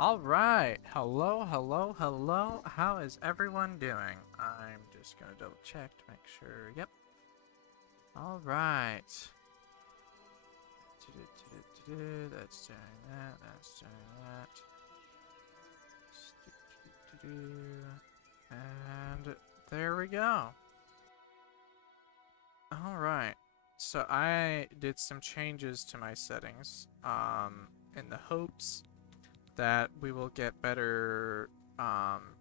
Alright, hello, hello, hello. How is everyone doing? I'm just gonna double check to make sure. Yep. Alright. That's doing that, that's doing that. And there we go. Alright. So I did some changes to my settings, in the hopes that we will get better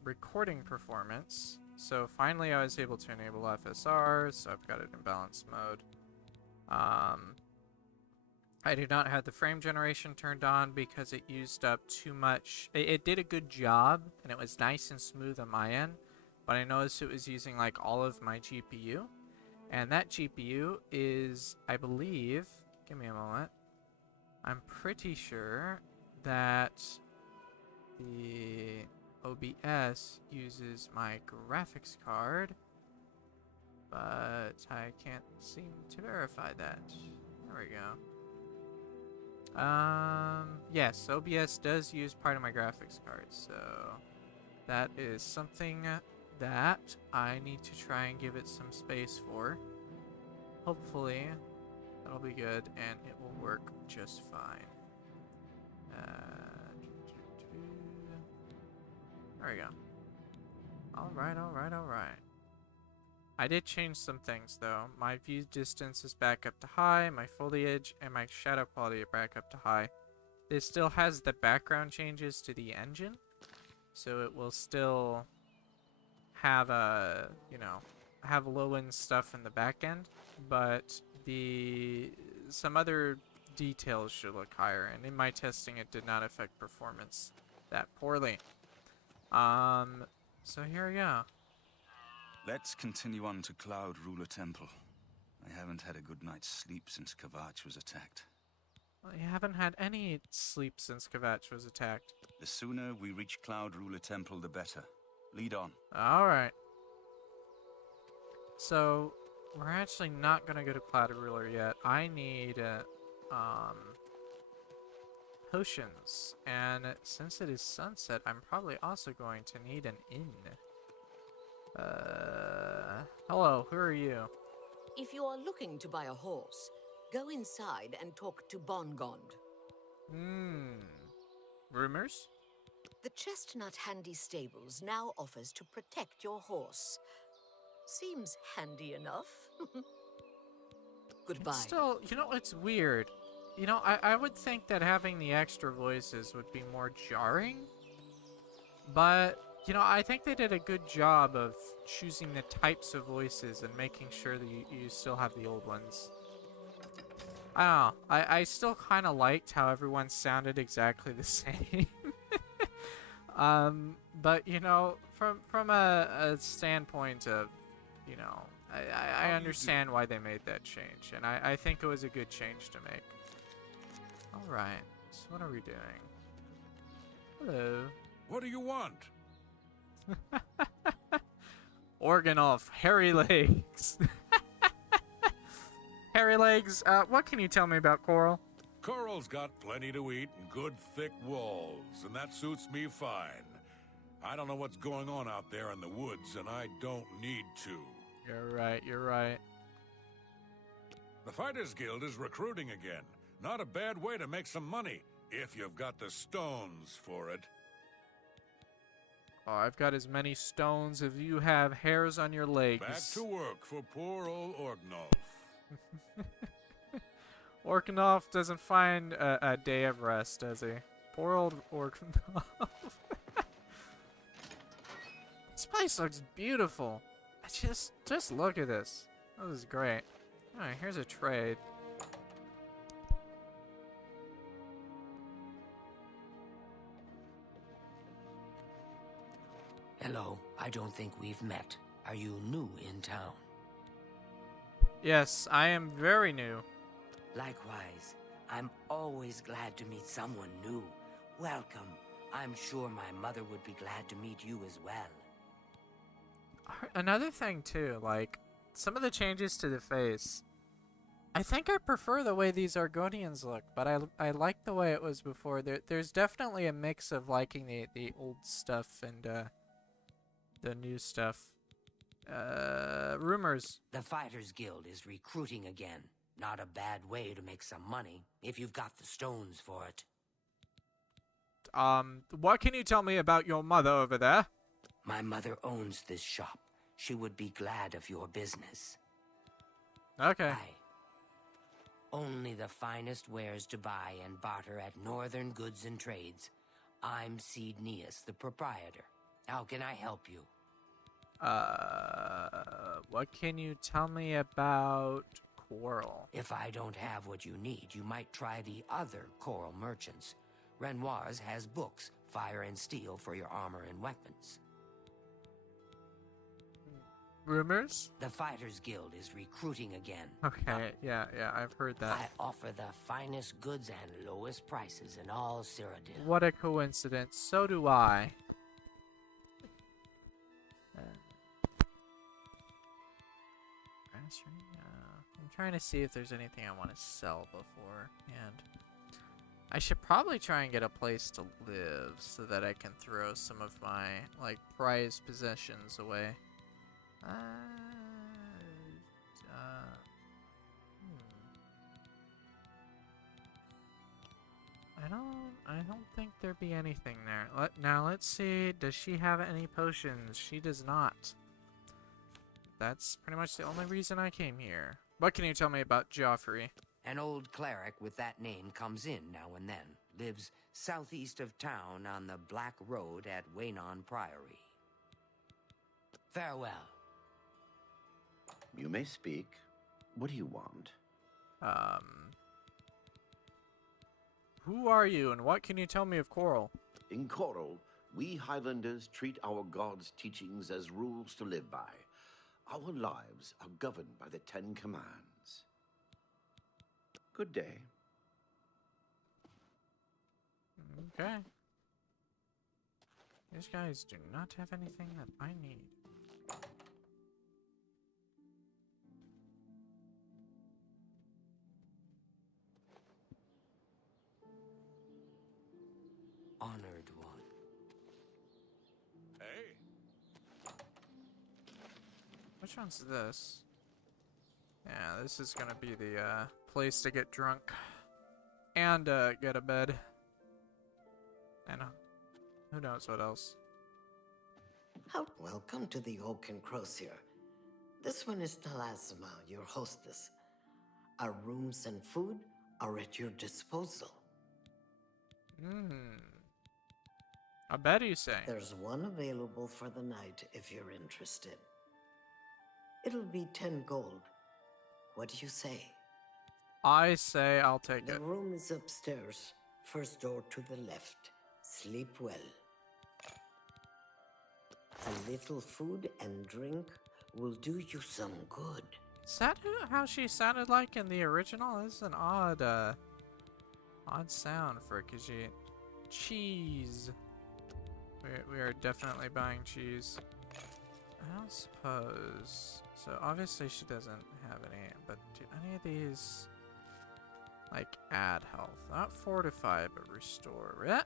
recording performance. So finally I was able to enable FSR, so I've got it in balanced mode. I do not have the frame generation turned on because it used up too much. It did a good job and it was nice and smooth on my end, but I noticed it was using like all of my GPU. And that GPU is, I believe, give me a moment, I'm pretty sure that the OBS uses my graphics card, but I can't seem to verify that. There we go. Yes, OBS does use part of my graphics card, so that is something that I need to try and give it some space for. Hopefully, that'll be good and it will work just fine. There we go. Alright, alright, alright. I did change some things though. My view distance is back up to high, my foliage and my shadow quality are back up to high. This still has the background changes to the engine, so it will still have a, have low-end stuff in the back end, but some other details should look higher, and in my testing it did not affect performance that poorly. So here we go. Let's continue on to Cloud Ruler Temple. I haven't had a good night's sleep since Kavach was attacked. Well, you haven't had any sleep since Kavach was attacked. The sooner we reach Cloud Ruler Temple, the better. Lead on. Alright. So, we're actually not gonna go to Cloud Ruler yet. I need, potions. And since it is sunset, I'm probably also going to need an inn. Hello, who are you? If you are looking to buy a horse, go inside and talk to Bongond. Rumors? The Chestnut Handy Stables now offers to protect your horse. Seems handy enough. Goodbye. It's still, it's weird. I would think that having the extra voices would be more jarring. But, I think they did a good job of choosing the types of voices and making sure that you still have the old ones. I don't know. I still kind of liked how everyone sounded exactly the same. But, from a standpoint of, I understand why they made that change. And I think it was a good change to make. Alright, so what are we doing? Hello. What do you want? Organoff, hairy legs. Hairy legs, what can you tell me about Coral? Coral's got plenty to eat and good thick walls, and that suits me fine. I don't know what's going on out there in the woods, and I don't need to. You're right, you're right. The Fighters Guild is recruiting again. Not a bad way to make some money, if you've got the stones for it. Oh, I've got as many stones as you have hairs on your legs. Back to work for poor old Orgnoff. Organoff doesn't find a day of rest, does he? Poor old Organoff. This place looks beautiful. Just look at this. This is great. Alright, here's a trade. Hello, I don't think we've met. Are you new in town? Yes, I am very new. Likewise, I'm always glad to meet someone new. Welcome. I'm sure my mother would be glad to meet you as well. Another thing too, like, some of the changes to the face, I think I prefer the way these Argonians look, but I like the way it was before. There's definitely a mix of liking the old stuff and the new stuff. Rumors. The Fighters Guild is recruiting again. Not a bad way to make some money, if you've got the stones for it. What can you tell me about your mother over there? My mother owns this shop. She would be glad of your business. Okay. Only the finest wares to buy and barter at Northern Goods and Trades. I'm Cednius, the proprietor. How can I help you? What can you tell me about Coral? If I don't have what you need, you might try the other Coral merchants. Renoir's has books, fire and steel for your armor and weapons. Rumors? The Fighters Guild is recruiting again. Okay, yeah, I've heard that. I offer the finest goods and lowest prices in all Cyrodiil. What a coincidence. So do I. I'm trying to see if there's anything I want to sell beforehand. I should probably try and get a place to live so that I can throw some of my, like, prized possessions away. I don't think there'd be anything there. Now let's see. Does she have any potions? She does not. That's pretty much the only reason I came here. What can you tell me about Joffrey? An old cleric with that name comes in now and then. Lives southeast of town on the Black Road at Waynon Priory. Farewell. You may speak. What do you want? Who are you and what can you tell me of Coral? In Coral, we Highlanders treat our gods' teachings as rules to live by. Our lives are governed by the 10 Commands. Good day. Okay. These guys do not have anything that I need. Honored one. Hey, Which one's this? Yeah, this is gonna be the place to get drunk and get a bed. And who knows what else. Welcome to the Oaken Crosier. This one is Talasima, your hostess. Our rooms and food are at your disposal. A bed, you say? There's one available for the night if you're interested. It'll be 10 gold. What do you say? I say I'll take The it. room is upstairs, first door to the left. Sleep well. A little food and drink will do you some good. Is that how she sounded like in the original? This is an odd sound for Khajiit. Cheese. We are definitely buying cheese. I don't suppose. So obviously she doesn't have any, but do any of these like add health? Not fortify, but restore. No.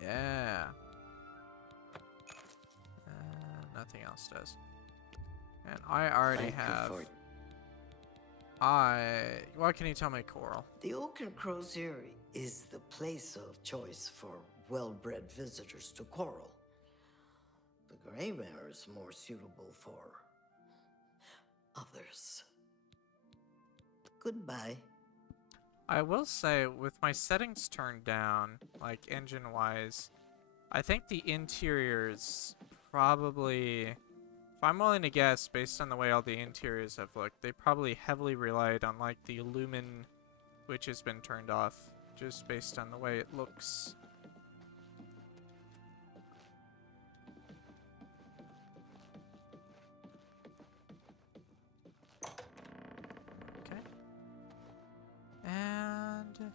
Yeah. Nothing else does. And I already have. What can you tell me, Coral? The Oaken Crosier is the place of choice for well-bred visitors to Coral. The Grey Mare is more suitable for others. Goodbye. I will say, with my settings turned down, like engine-wise, I think the interiors probably, if I'm willing to guess, based on the way all the interiors have looked, they probably heavily relied on like the lumen, which has been turned off, just based on the way it looks. Okay. And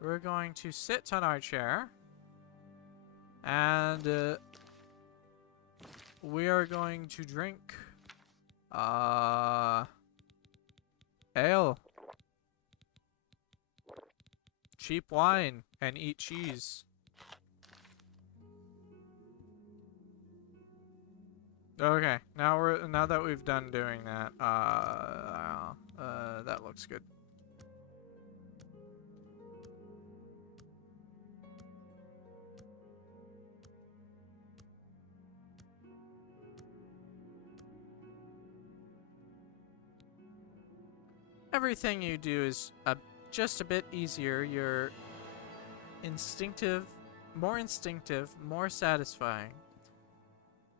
we're going to sit on our chair and we are going to drink ale, cheap wine, and eat cheese. Okay, now that we've done doing that, that looks good. Everything you do is just a bit easier. You're more satisfying.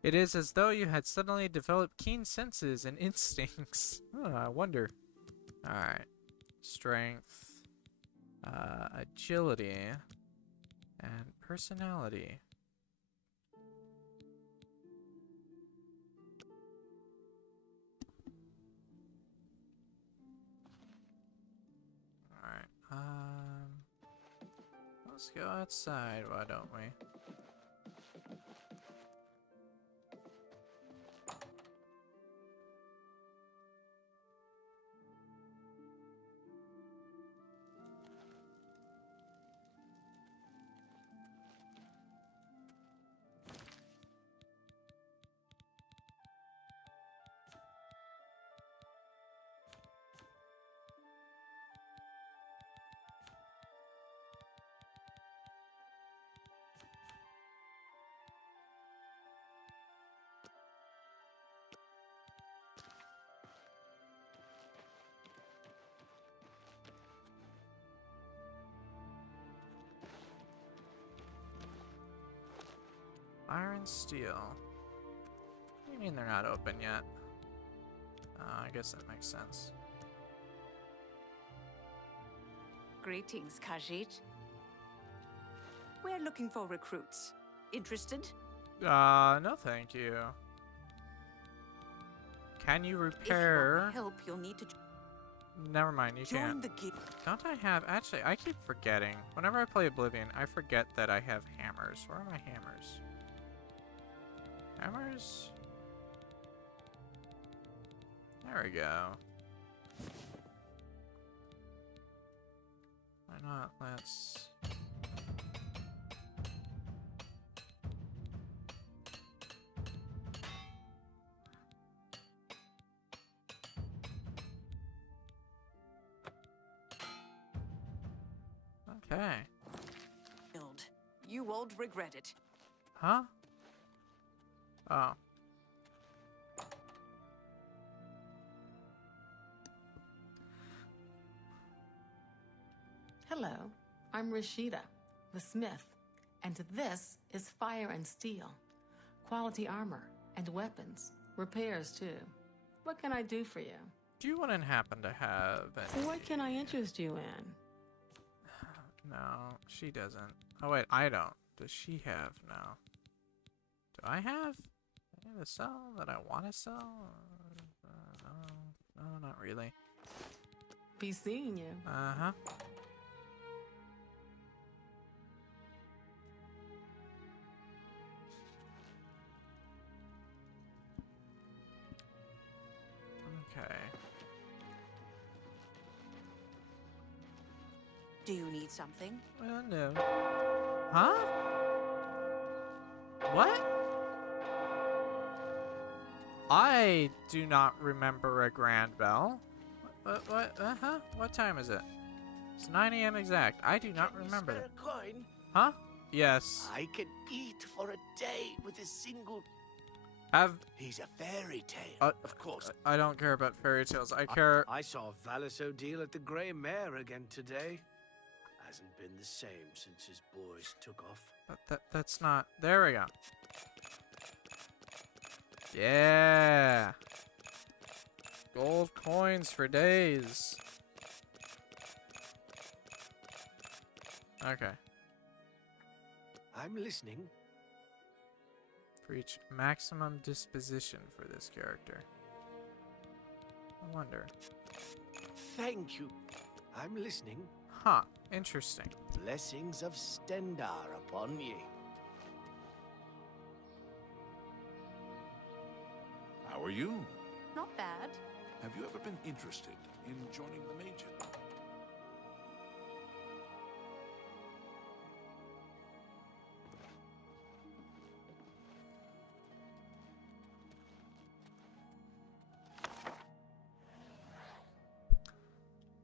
It is as though you had suddenly developed keen senses and instincts. I wonder. Alright. Strength, agility, and personality. Let's go outside, why don't we? Iron steel. What do you mean they're not open yet? I guess that makes sense. Greetings, Khajiit. We're looking for recruits. Interested? No thank you. Can you If you repair? want help, you'll need to Never mind, you join can't. the guild. Don't I have... Actually, I keep forgetting. Whenever I play Oblivion, I forget that I have hammers. Where are my hammers? Hammers? There we go. Why not? Let's... Okay. Guild. You won't regret it. Huh? Oh. Hello, I'm Rashida, the smith, and this is Fire and Steel. Quality armor and weapons, repairs too. What can I do for you? Do you wouldn't happen to have any... What can I interest you in? No, she doesn't. Oh wait, I don't. Does she have? No. Do I have any to sell that I want to sell? No, not really. Be seeing you. Uh-huh. Okay. Do you need something? Well, no. Huh? What? I do not remember a grand bell. What? Uh-huh. What time is it? It's 9 a.m. exact. I do not remember that. A coin? Huh? Yes. I can eat for a day with a single... Have... He's a fairy tale, of course. I don't care about fairy tales. I care... I saw Valis O'Deal at the Grey Mare again today. Hasn't been the same since his boys took off. That's not... There we go. Yeah. Gold coins for days. Okay. I'm listening. Reach maximum disposition for this character. I wonder. Thank you. I'm listening. Huh. Interesting. Blessings of Stendar upon ye. are you? Not bad. Have you ever been interested in joining the Mages?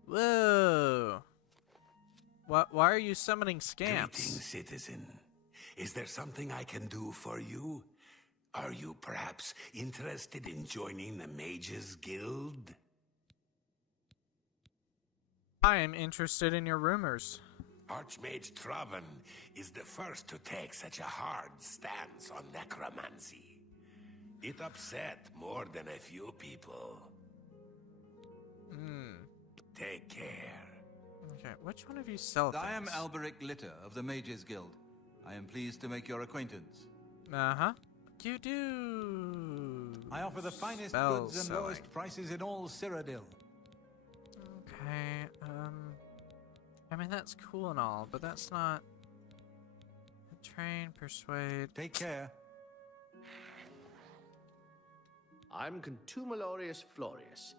Whoa! Why are you summoning scamps? Greetings, citizen. Is there something I can do for you? Are you perhaps interested in joining the Mages Guild? I am interested in your rumors. Archmage Traven is the first to take such a hard stance on necromancy. It upset more than a few people. Take care. Okay, which one of you sell things? I am Alberic Litter of the Mages Guild. I am pleased to make your acquaintance. Uh-huh. You do. I offer the finest spell goods and selling. lowest prices in all Cyrodiil. Okay, I mean, that's cool and all, but that's not... Train, persuade... Take care. I'm Contumelius Florius.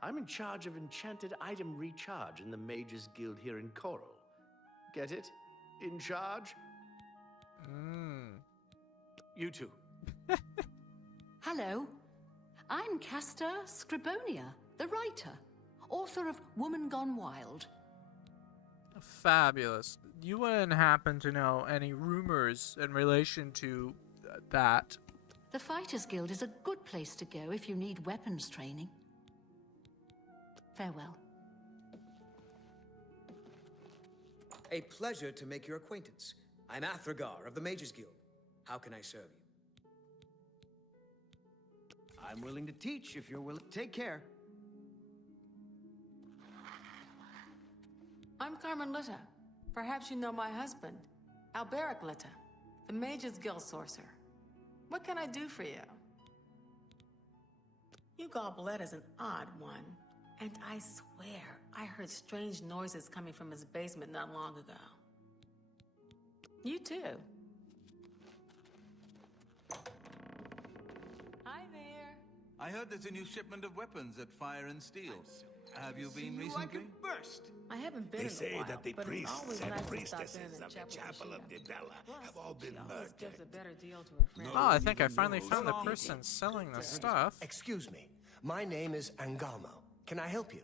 I'm in charge of enchanted item recharge in the Mages Guild here in Coral. Get it? In charge? You too. Hello. I'm Castor Scribonia, the writer, author of Woman Gone Wild. Fabulous. You wouldn't happen to know any rumors in relation to that? The Fighters Guild is a good place to go if you need weapons training. Farewell. A pleasure to make your acquaintance. I'm Athragar of the Mages Guild. How can I serve you? I'm willing to teach if you're willing. Take care. I'm Carmen Litter. Perhaps you know my husband, Alberic Litter, the Mages Guild sorcerer. What can I do for you? Hugo Bled is an odd one, and I swear I heard strange noises coming from his basement not long ago. You too. Hi there. I heard there's a new shipment of weapons at Fire and Steel. Have you been recently? I haven't been They in a say while, that the but it's priests always and nice to stop in priestesses and of the chat with Chapel of Rashida. Dibella Plus, have all been she always gives a murdered. better deal to her friends. Oh, I think I even finally knows found the how person to- selling the stuff. Excuse me. My name is Angamo. Can I help you?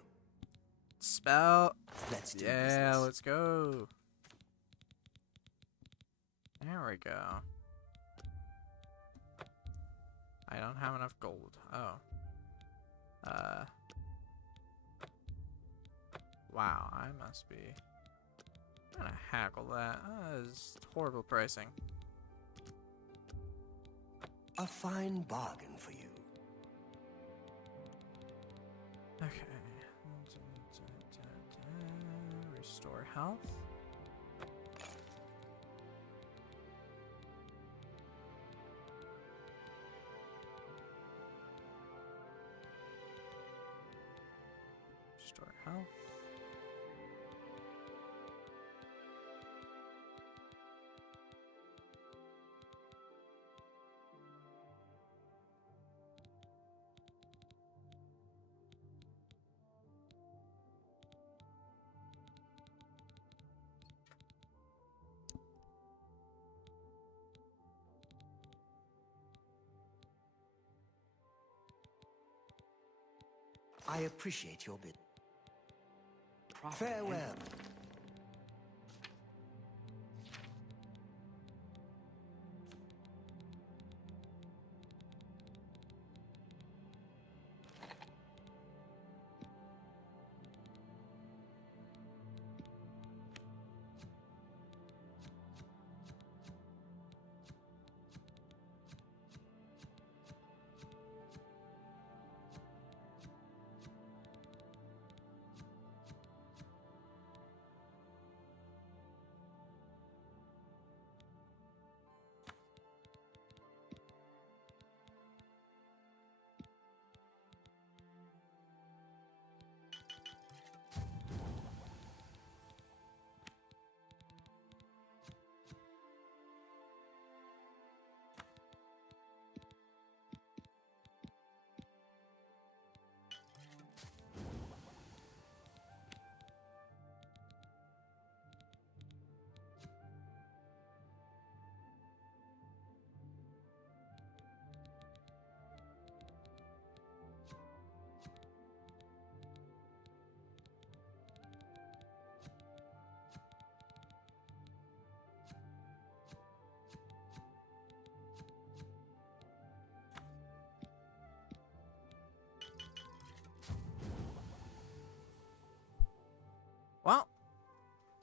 Spell. Let's do Yeah, business. let's go. There we go. I don't have enough gold. Oh. Wow, I must be... I'm gonna hackle that. That is horrible pricing. A fine bargain for you. Okay. Restore health. Restore health. I appreciate your bid. Farewell.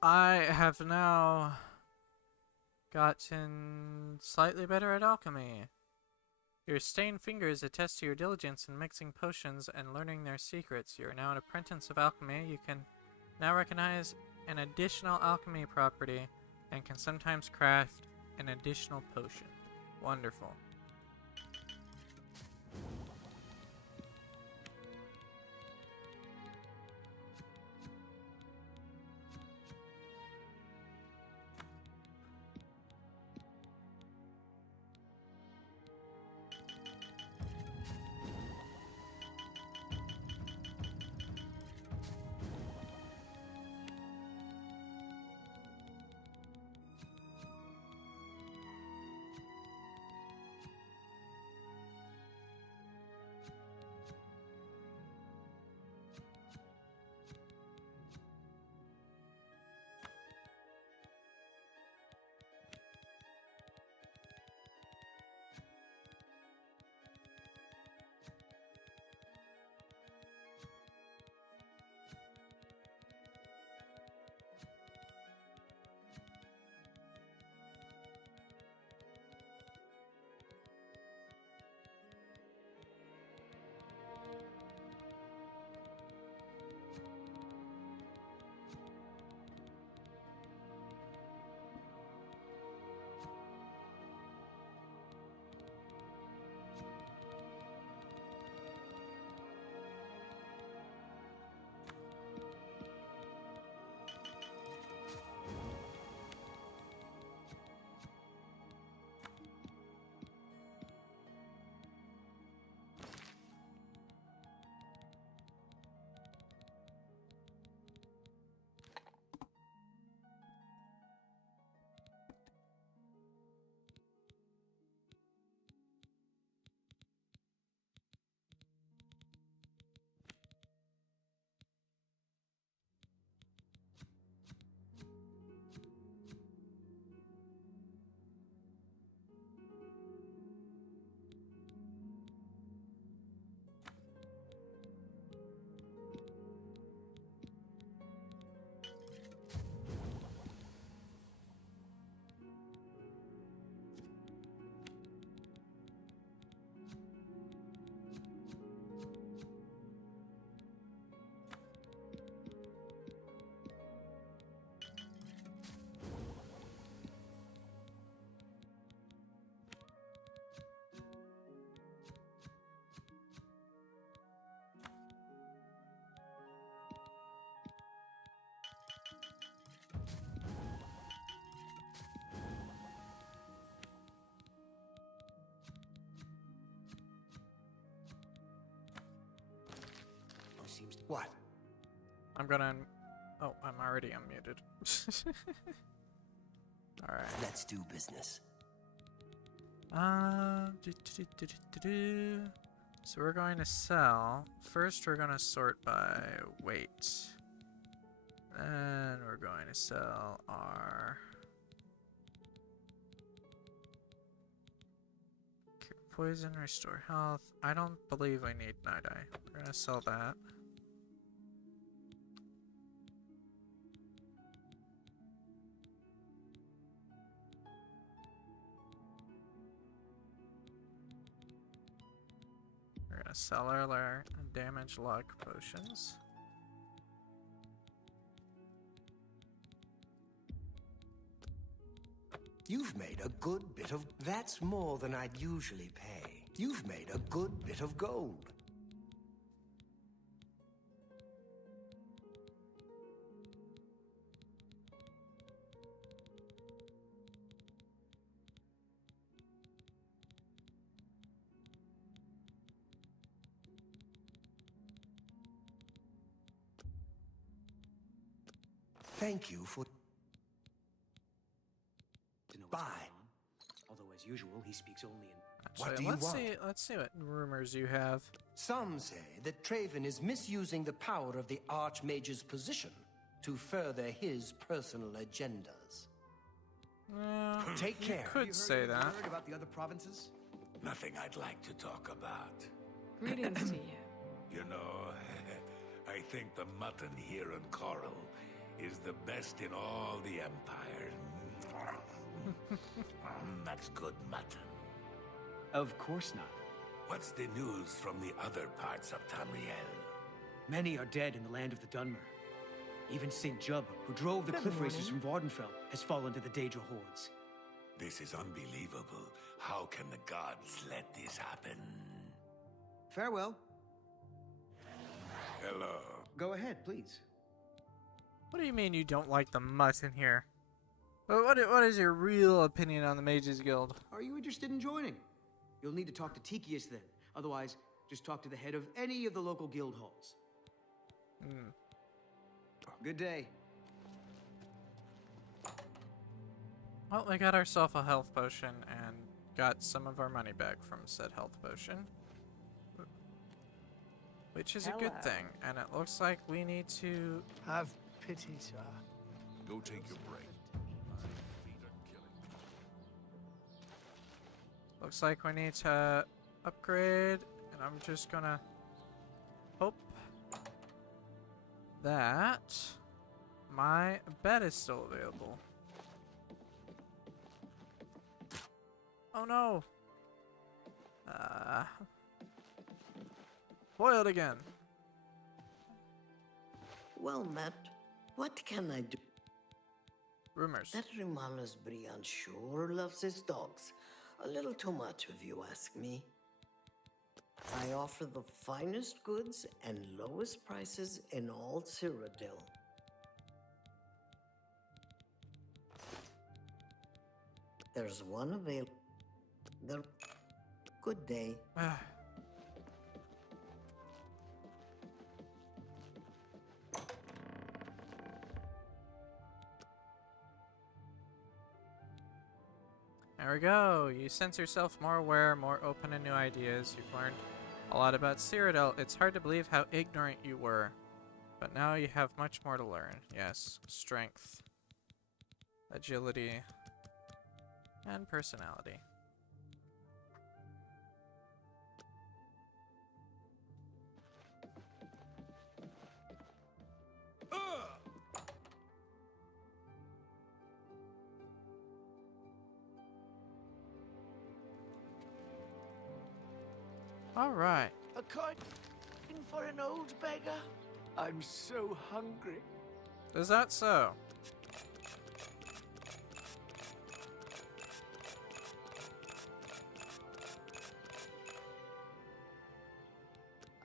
I have now gotten slightly better at alchemy. Your stained fingers attest to your diligence in mixing potions and learning their secrets. You are now an apprentice of alchemy. You can now recognize an additional alchemy property and can sometimes craft an additional potion. Wonderful. What? I'm gonna... Oh, I'm already unmuted. Alright. Let's do business. So we're going to sell. First, we're going to sort by weight. Then we're going to sell our... Cure poison, restore health. I don't believe we need Night Eye. We're going to sell that. We're gonna sell our damage luck potions. You've made a good bit of... That's more than I'd usually pay. You've made a good bit of gold. Thank you for... Bye. Although, as usual, he speaks only in... What Actually, do you want? let's see what rumors you have. Some say that Traven is misusing the power of the Archmage's position to further his personal agendas. Take care. You could say that. Heard about the other provinces? Nothing I'd like to talk about. Greetings to you. You know, I think the mutton here in Coral is the best in all the Empire. That's good mutton. Of course not. What's the news from the other parts of Tamriel? Many are dead in the land of the Dunmer. Even St. Jub, who drove the cliff racers from Vardenfell, has fallen to the Daedra hordes. This is unbelievable. How can the gods let this happen? Farewell. Hello. Go ahead, please. What do you mean you don't like the mutton here? What is your real opinion on the Mages Guild? Are you interested in joining? You'll need to talk to Tikius then. Otherwise, just talk to the head of any of the local guild halls. Good day. Well, we got ourselves a health potion and got some of our money back from said health potion. Which is a good thing. And it looks like we need to... Have pity, sir. Go take your break. My feet are killing me. Looks like we need to upgrade. And I'm just gonna hope that my bed is still available. Oh no! Foiled again. Well met. What can I do? Rumors. That Rimalas Brian sure loves his dogs. A little too much, if you ask me. I offer the finest goods and lowest prices in all Cyrodiil. There's one available. Good day. There we go. You sense yourself more aware, more open to new ideas. You've learned a lot about Cyrodiil. It's hard to believe how ignorant you were. But now you have much more to learn. Yes, strength, agility, and personality. All right. A coin for an old beggar? I'm so hungry. Is that so?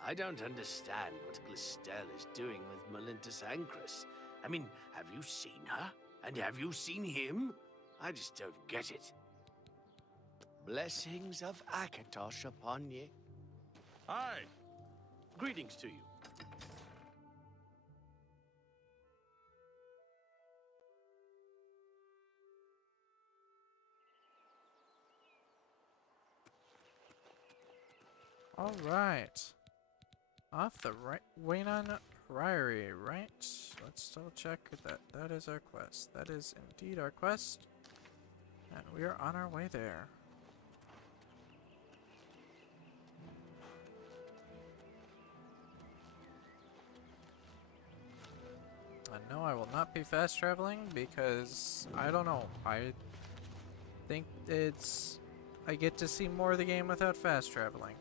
I don't understand what Glistel is doing with Melintus Ancrus. I mean, have you seen her? And have you seen him? I just don't get it. Blessings of Akatosh upon ye. Hi. Greetings to you. All right. Off the right, Waynon Priory, right? Let's double check that that is our quest. That is indeed our quest. And we are on our way there. And no, I will not be fast traveling because I don't know. I think I get to see more of the game without fast traveling.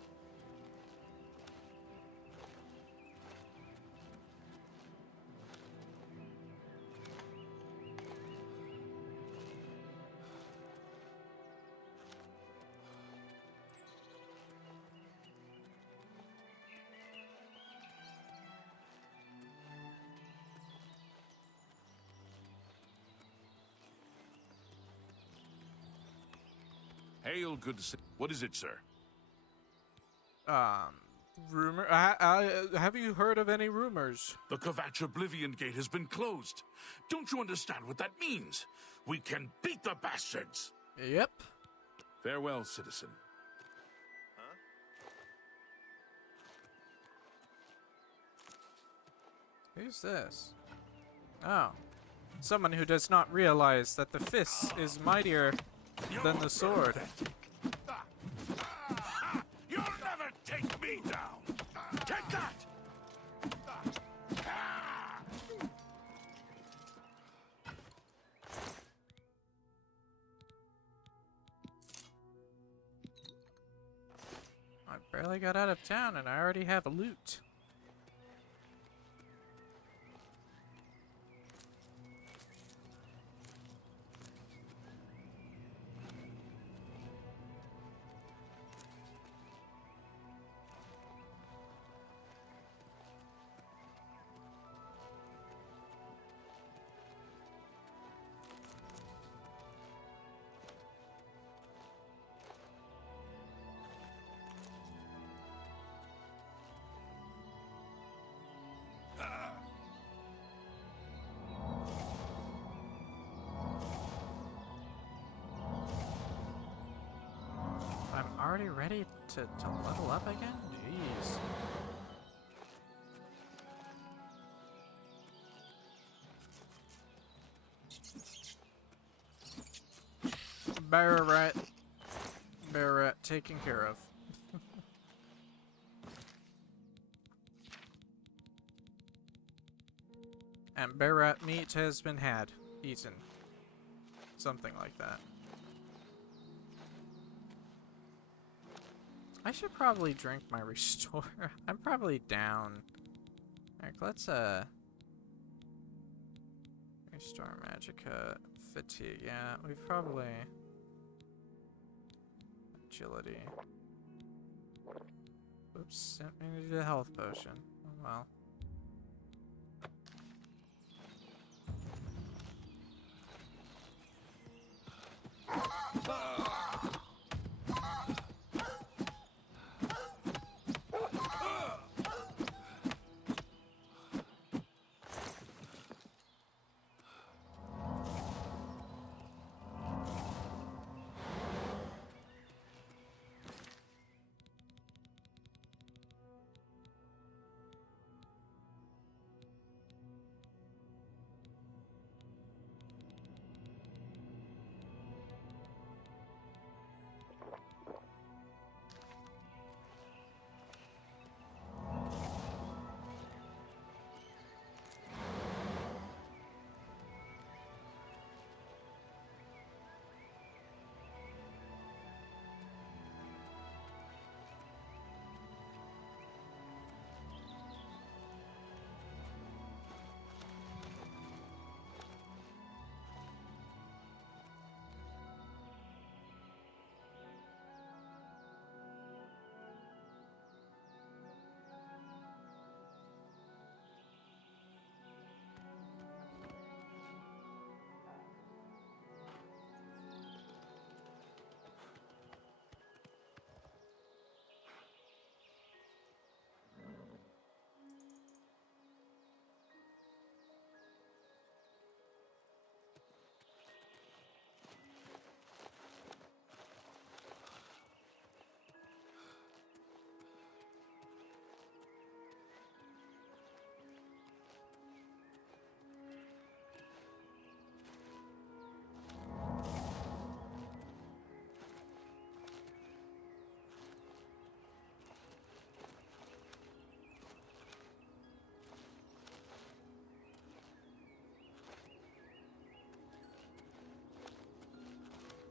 Hail, good to see. What is it, sir? Rumor? Have you heard of any rumors? The Kvatch Oblivion Gate has been closed. Don't you understand what that means? We can beat the bastards. Yep. Farewell, citizen. Who's this? Oh. Someone who does not realize that the fist is mightier than the sword. You'll never take me down! Take that! Barely got out of town and I already have loot. I'm already ready to level up again? Jeez. Bear rat. Bear rat taken care of. And bear rat meat has been eaten. Something like that. I should probably drink my restore. I'm probably down. Alright, let's restore magicka fatigue. Yeah, we've probably agility. Oops, sent me to the health potion. Oh well.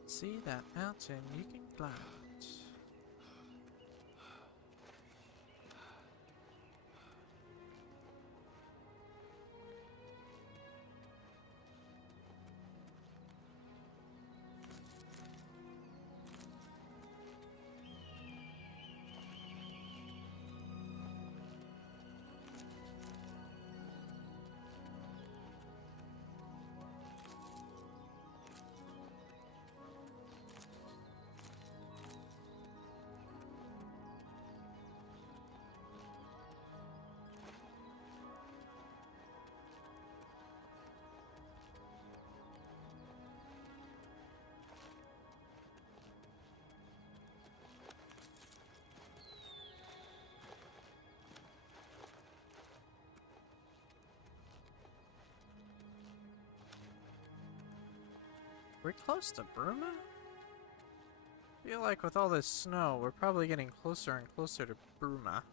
See that mountain you can climb. We're close to Bruma? I feel like with all this snow, we're probably getting closer and closer to Bruma.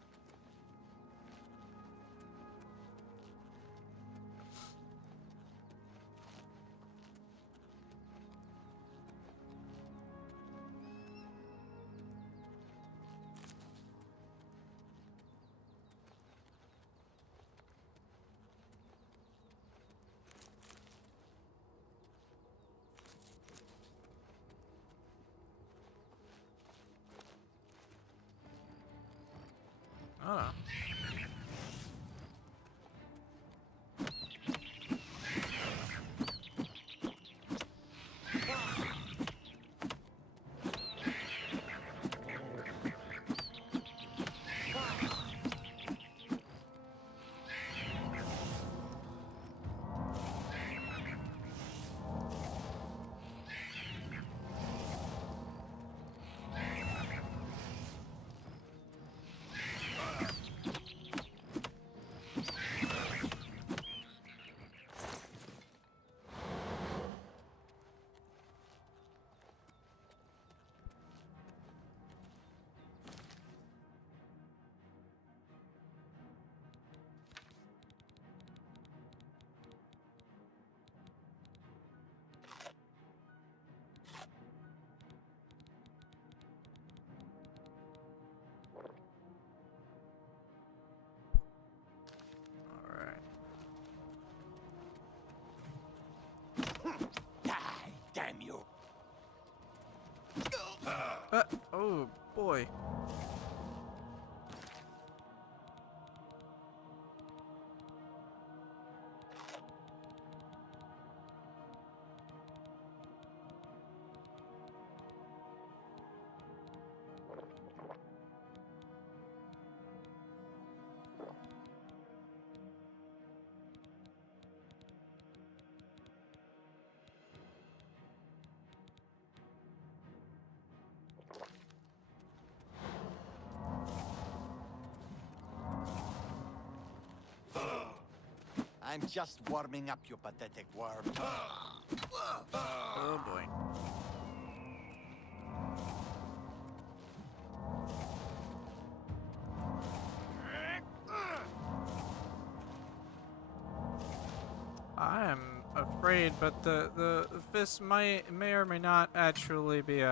Die, damn you! Oh boy. I'm just warming up, you pathetic worm. Oh boy. I am afraid, but the fist may or may not actually be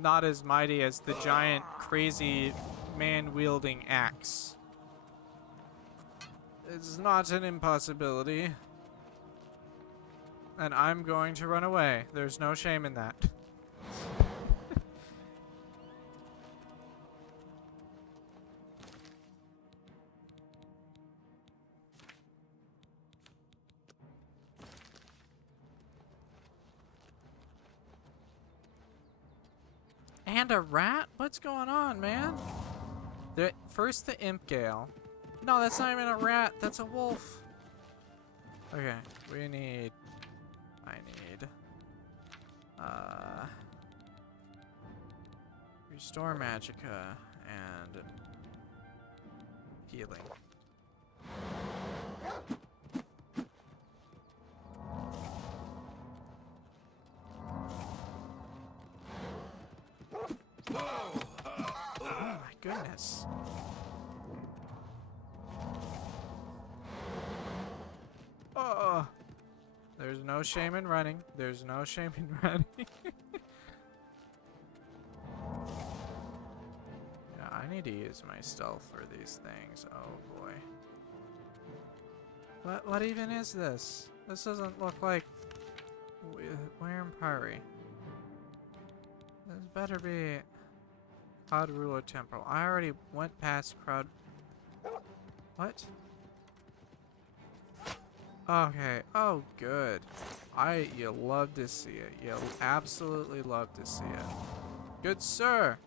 not as mighty as the giant, crazy man wielding axe. It's not an impossibility. And I'm going to run away. There's no shame in that. And a rat? What's going on, man? First the imp gale. No, that's not even a rat. That's a wolf. Okay, I need restore magicka and healing. Oh my goodness. Oh, there's no shame in running. There's no shame in running. Yeah, I need to use my stealth for these things. Oh boy. What even is this? This doesn't look like Wampari. This better be Cloud Ruler Temple. I already went past Cloud. What? Okay. Oh, good. You love to see it. You absolutely love to see it. Good sir.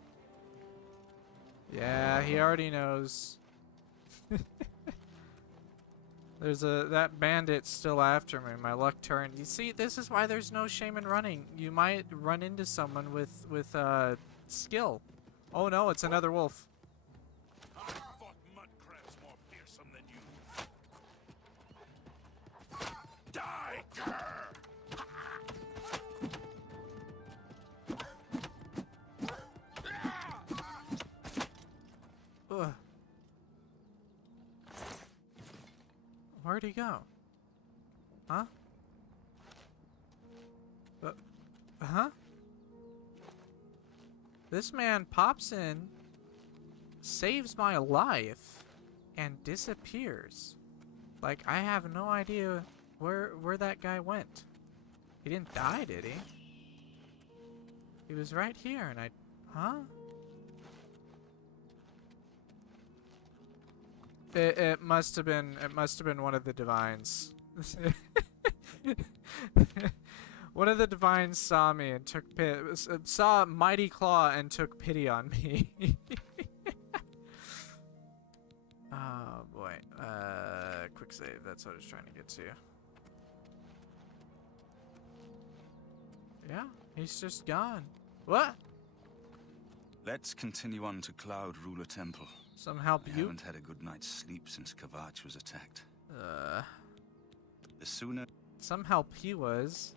Yeah, he already knows. That bandit's still after me. My luck turned. You see, this is why there's no shame in running. You might run into someone with skill. Oh no, it's another wolf. I fought mud crabs more fearsome than you. Die, cur! Ugh. Where'd he go? Huh? Huh? This man pops in, saves my life, and disappears. Like, I have no idea where that guy went. He didn't die, did he? He was right here, and huh? It must have been one of the divines. One of the divines saw me and saw Mighty Claw and took pity on me. Oh boy. Quick save, that's what I was trying to get to. Yeah, he's just gone. What? Let's continue on to Cloud Ruler Temple. Some help I you? haven't had a good night's sleep since Kavach was attacked. The sooner... Some help he was.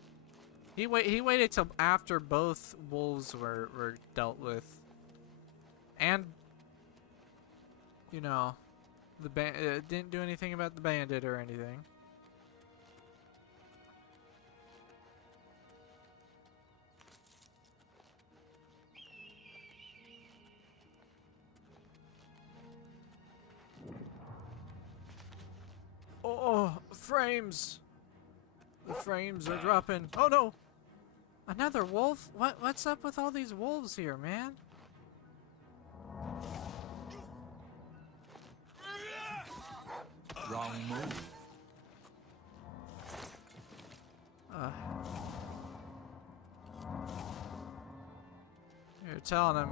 He waited till after both wolves were dealt with. And, you know, the didn't do anything about the bandit or anything. Oh, frames! The frames are dropping. Oh no! Another wolf? What's up with all these wolves here, man? Wrong move. You're telling him.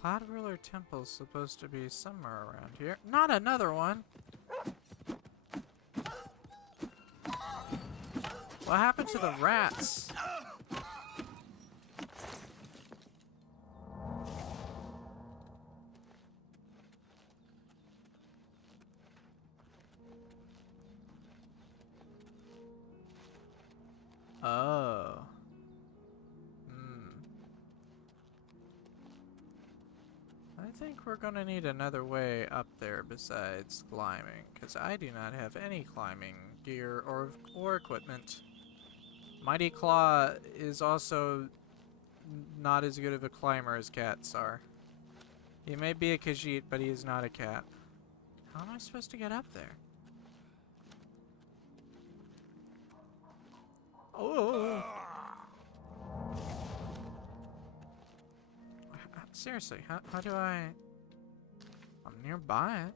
Cloud Ruler Temple's supposed to be somewhere around here. Not another one! What happened to the rats? Oh. I think we're gonna need another way up there besides climbing, because I do not have any climbing gear or equipment. Mighty Claw is also not as good of a climber as cats are. He may be a Khajiit, but he is not a cat. How am I supposed to get up there? Oh! Seriously, how do I... I'm nearby it.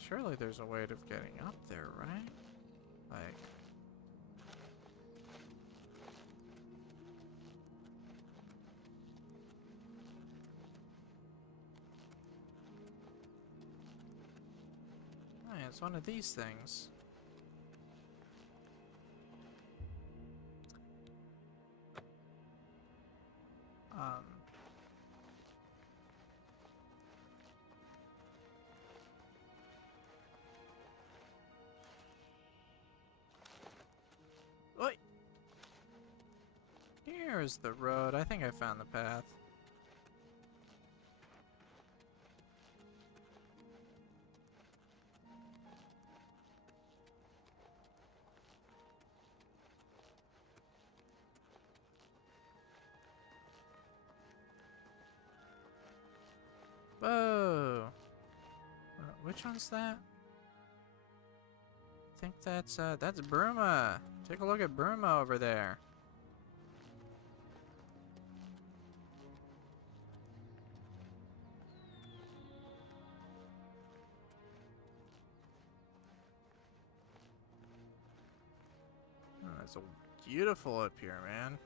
Surely there's a way of getting up there, right? Like... Oh, yeah, it's one of these things. Oi! Here's the road. I think I found the path. Whoa! Which one's that? I think that's Bruma. Take a look at Bruma over there. Oh, it's so beautiful up here, man.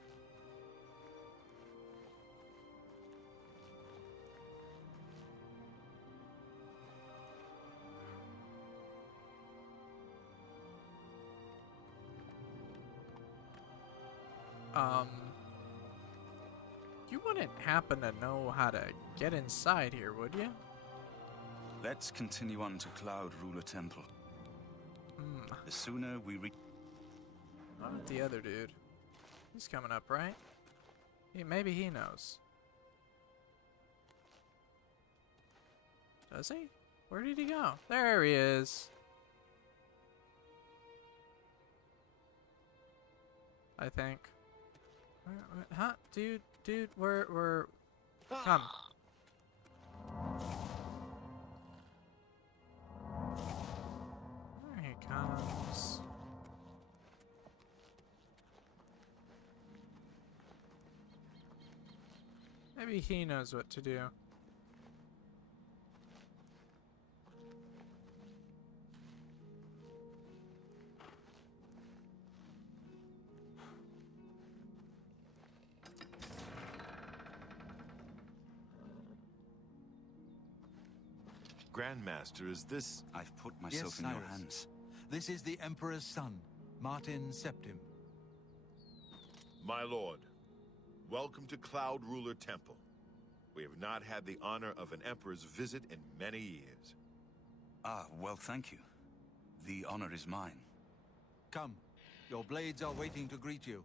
You wouldn't happen to know how to get inside here, would you? Let's continue on to Cloud Ruler Temple. The sooner we reach... What about the other dude? He's coming up, right? Maybe he knows. Does he? Where did he go? There he is. I think. Huh? Dude, we're... Come. There he comes. Maybe he knows what to do. Grandmaster, is this... I've put myself in your hands. This is the Emperor's son, Martin Septim. My lord, welcome to Cloud Ruler Temple. We have not had the honor of an emperor's visit in many years. Ah, well, thank you. The honor is mine. Come, your blades are waiting to greet you.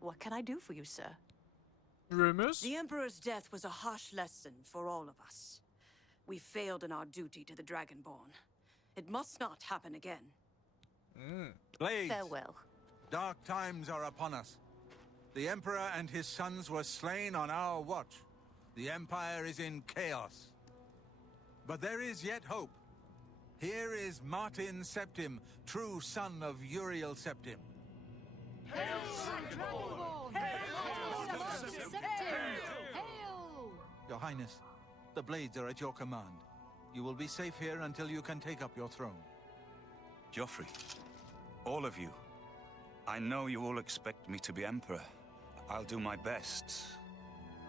What can I do for you, sir? Rumors? The Emperor's death was a harsh lesson for all of us. We failed in our duty to the Dragonborn. It must not happen again. Blades! Farewell. Dark times are upon us. The Emperor and his sons were slain on our watch. The Empire is in chaos. But there is yet hope. Here is Martin Septim, true son of Uriel Septim. Hail, Dragonborn! Hail, Septim! Hail! Your Highness, the blades are at your command. You will be safe here until you can take up your throne. Joffrey, all of you. I know you all expect me to be Emperor. I'll do my best.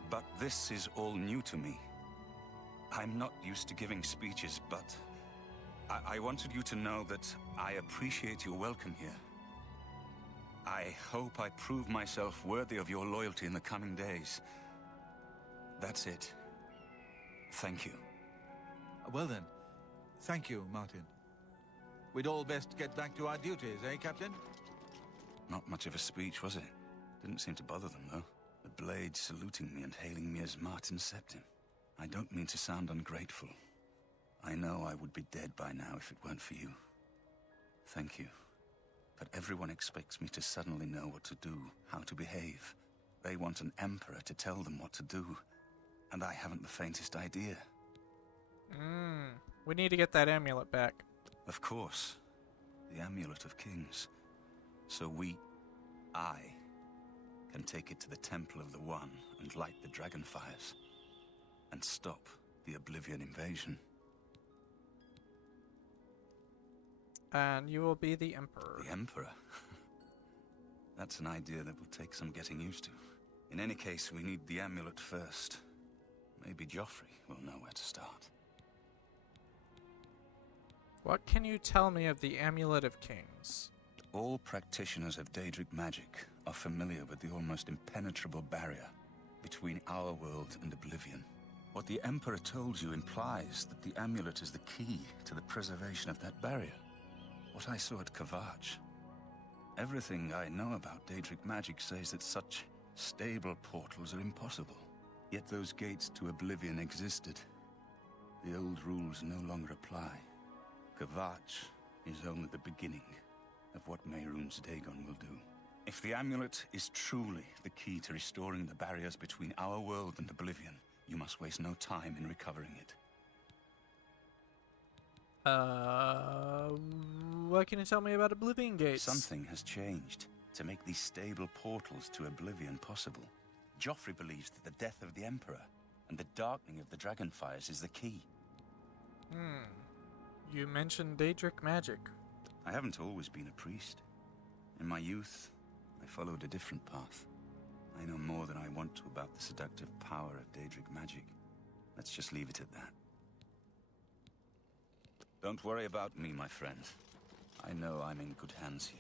But this is all new to me. I'm not used to giving speeches, but I wanted you to know that I appreciate your welcome here. I hope I prove myself worthy of your loyalty in the coming days. That's it. Thank you. Well then, thank you, Martin. We'd all best get back to our duties, eh, Captain? Not much of a speech, was it? Didn't seem to bother them, though. The blades saluting me and hailing me as Martin Septim. I don't mean to sound ungrateful. I know I would be dead by now if it weren't for you. Thank you. But everyone expects me to suddenly know what to do, how to behave. They want an emperor to tell them what to do, and I haven't the faintest idea. We need to get that amulet back. Of course. The Amulet of Kings. So I, can take it to the Temple of the One and light the dragon fires. And stop the Oblivion invasion. And you will be the Emperor. The Emperor? That's an idea that will take some getting used to. In any case, we need the amulet first. Maybe Joffrey will know where to start. What can you tell me of the Amulet of Kings? All practitioners of Daedric magic are familiar with the almost impenetrable barrier between our world and Oblivion. What the Emperor told you implies that the amulet is the key to the preservation of that barrier. What I saw at Kvatch. Everything I know about Daedric magic says that such stable portals are impossible. Yet those gates to Oblivion existed. The old rules no longer apply. Kvatch is only the beginning of what Mehrunes Dagon will do. If the amulet is truly the key to restoring the barriers between our world and Oblivion, you must waste no time in recovering it. What can you tell me about Oblivion Gates? Something has changed to make these stable portals to Oblivion possible. Joffrey believes that the death of the Emperor and the darkening of the Dragonfires is the key. You mentioned Daedric magic. I haven't always been a priest. In my youth, I followed a different path. I know more than I want to about the seductive power of Daedric magic. Let's just leave it at that. Don't worry about me, my friend. I know I'm in good hands here.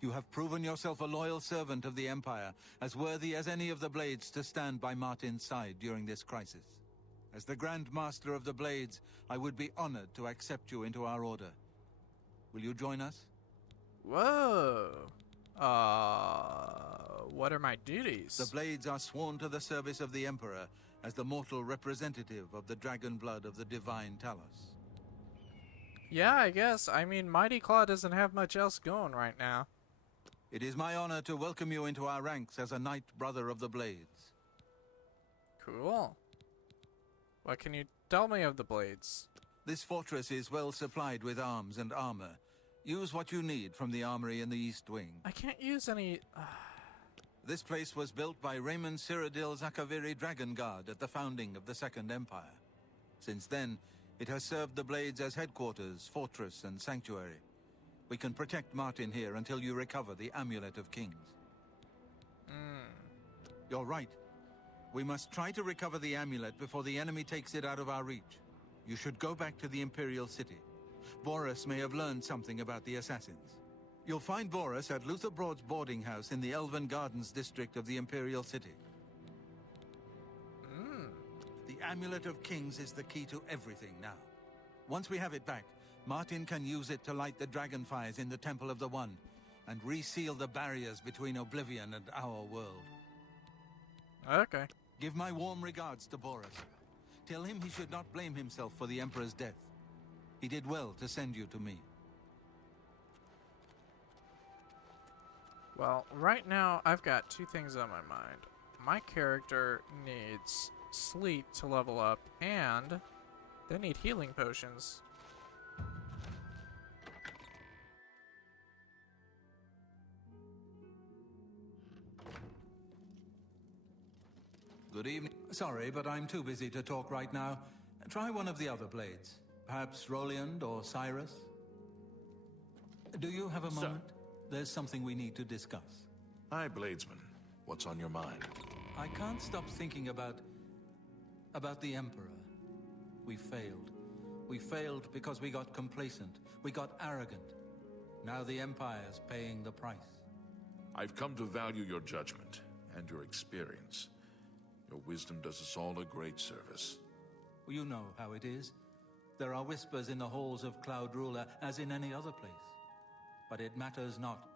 You have proven yourself a loyal servant of the Empire, as worthy as any of the Blades to stand by Martin's side during this crisis. As the Grand Master of the Blades, I would be honored to accept you into our order. Will you join us? Whoa! What are my duties? The blades are sworn to the service of the Emperor as the mortal representative of the dragon blood of the divine Talos. Yeah, I guess. I mean, Mighty Claw doesn't have much else going right now. It is my honor to welcome you into our ranks as a Knight Brother of the Blades. Cool. What can you tell me of the Blades? This fortress is well supplied with arms and armor. Use what you need from the armory in the East Wing. I can't use any... This place was built by Raymond Cyrodiil Zakaviri Dragon Guard at the founding of the Second Empire. Since then, it has served the Blades as headquarters, fortress, and sanctuary. We can protect Martin here until you recover the Amulet of Kings. You're right. We must try to recover the amulet before the enemy takes it out of our reach. You should go back to the Imperial City. Boris may have learned something about the assassins. You'll find Boris at Luther Broad's boarding house in the Elven Gardens district of the Imperial City. The Amulet of Kings is the key to everything now. Once we have it back, Martin can use it to light the dragonfires in the Temple of the One and reseal the barriers between Oblivion and our world. Okay. Give my warm regards to Boris. Tell him he should not blame himself for the Emperor's death. He did well to send you to me. Well, right now, I've got two things on my mind. My character needs sleep to level up, and they need healing potions. Good evening. Sorry, but I'm too busy to talk right now. Try one of the other blades. Perhaps Roliand or Cyrus? Do you have a moment? There's something we need to discuss. Hi, Bladesman. What's on your mind? I can't stop thinking about the Emperor. We failed. We failed because we got complacent. We got arrogant. Now the Empire's paying the price. I've come to value your judgment and your experience. Your wisdom does us all a great service. You know how it is. There are whispers in the halls of Cloud Ruler as in any other place. But it matters not.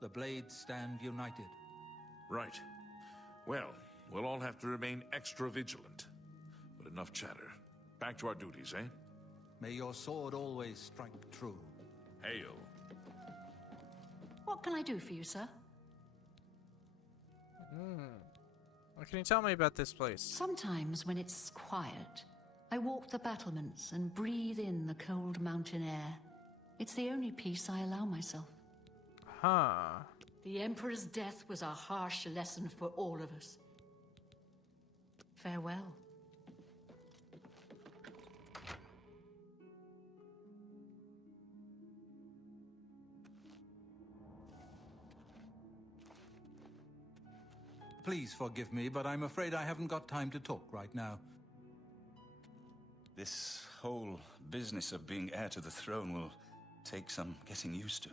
The Blades stand united. Right. Well, we'll all have to remain extra vigilant. But enough chatter. Back to our duties, eh? May your sword always strike true. Hail. What can I do for you, sir? What can you tell me about this place? Sometimes when it's quiet, I walk the battlements and breathe in the cold mountain air. It's the only peace I allow myself. Huh. The Emperor's death was a harsh lesson for all of us. Farewell. Please forgive me, but I'm afraid I haven't got time to talk right now. This whole business of being heir to the throne will take some getting used to.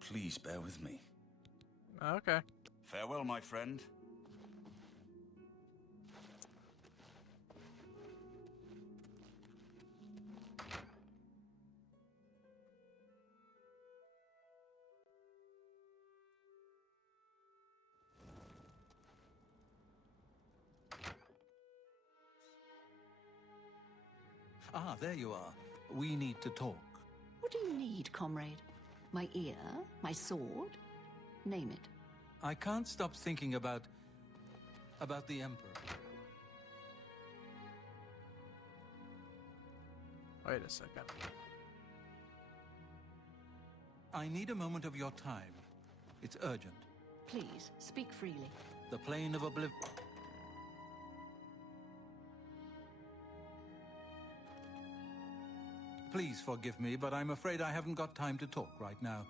Please bear with me. Okay. Farewell, my friend. Ah, there you are. We need to talk. What do you need, comrade? My ear? My sword? Name it. I can't stop thinking about the Emperor. Wait a second. I need a moment of your time. It's urgent. Please, speak freely. The plane of Oblivion. Please forgive me, but I'm afraid I haven't got time to talk right now.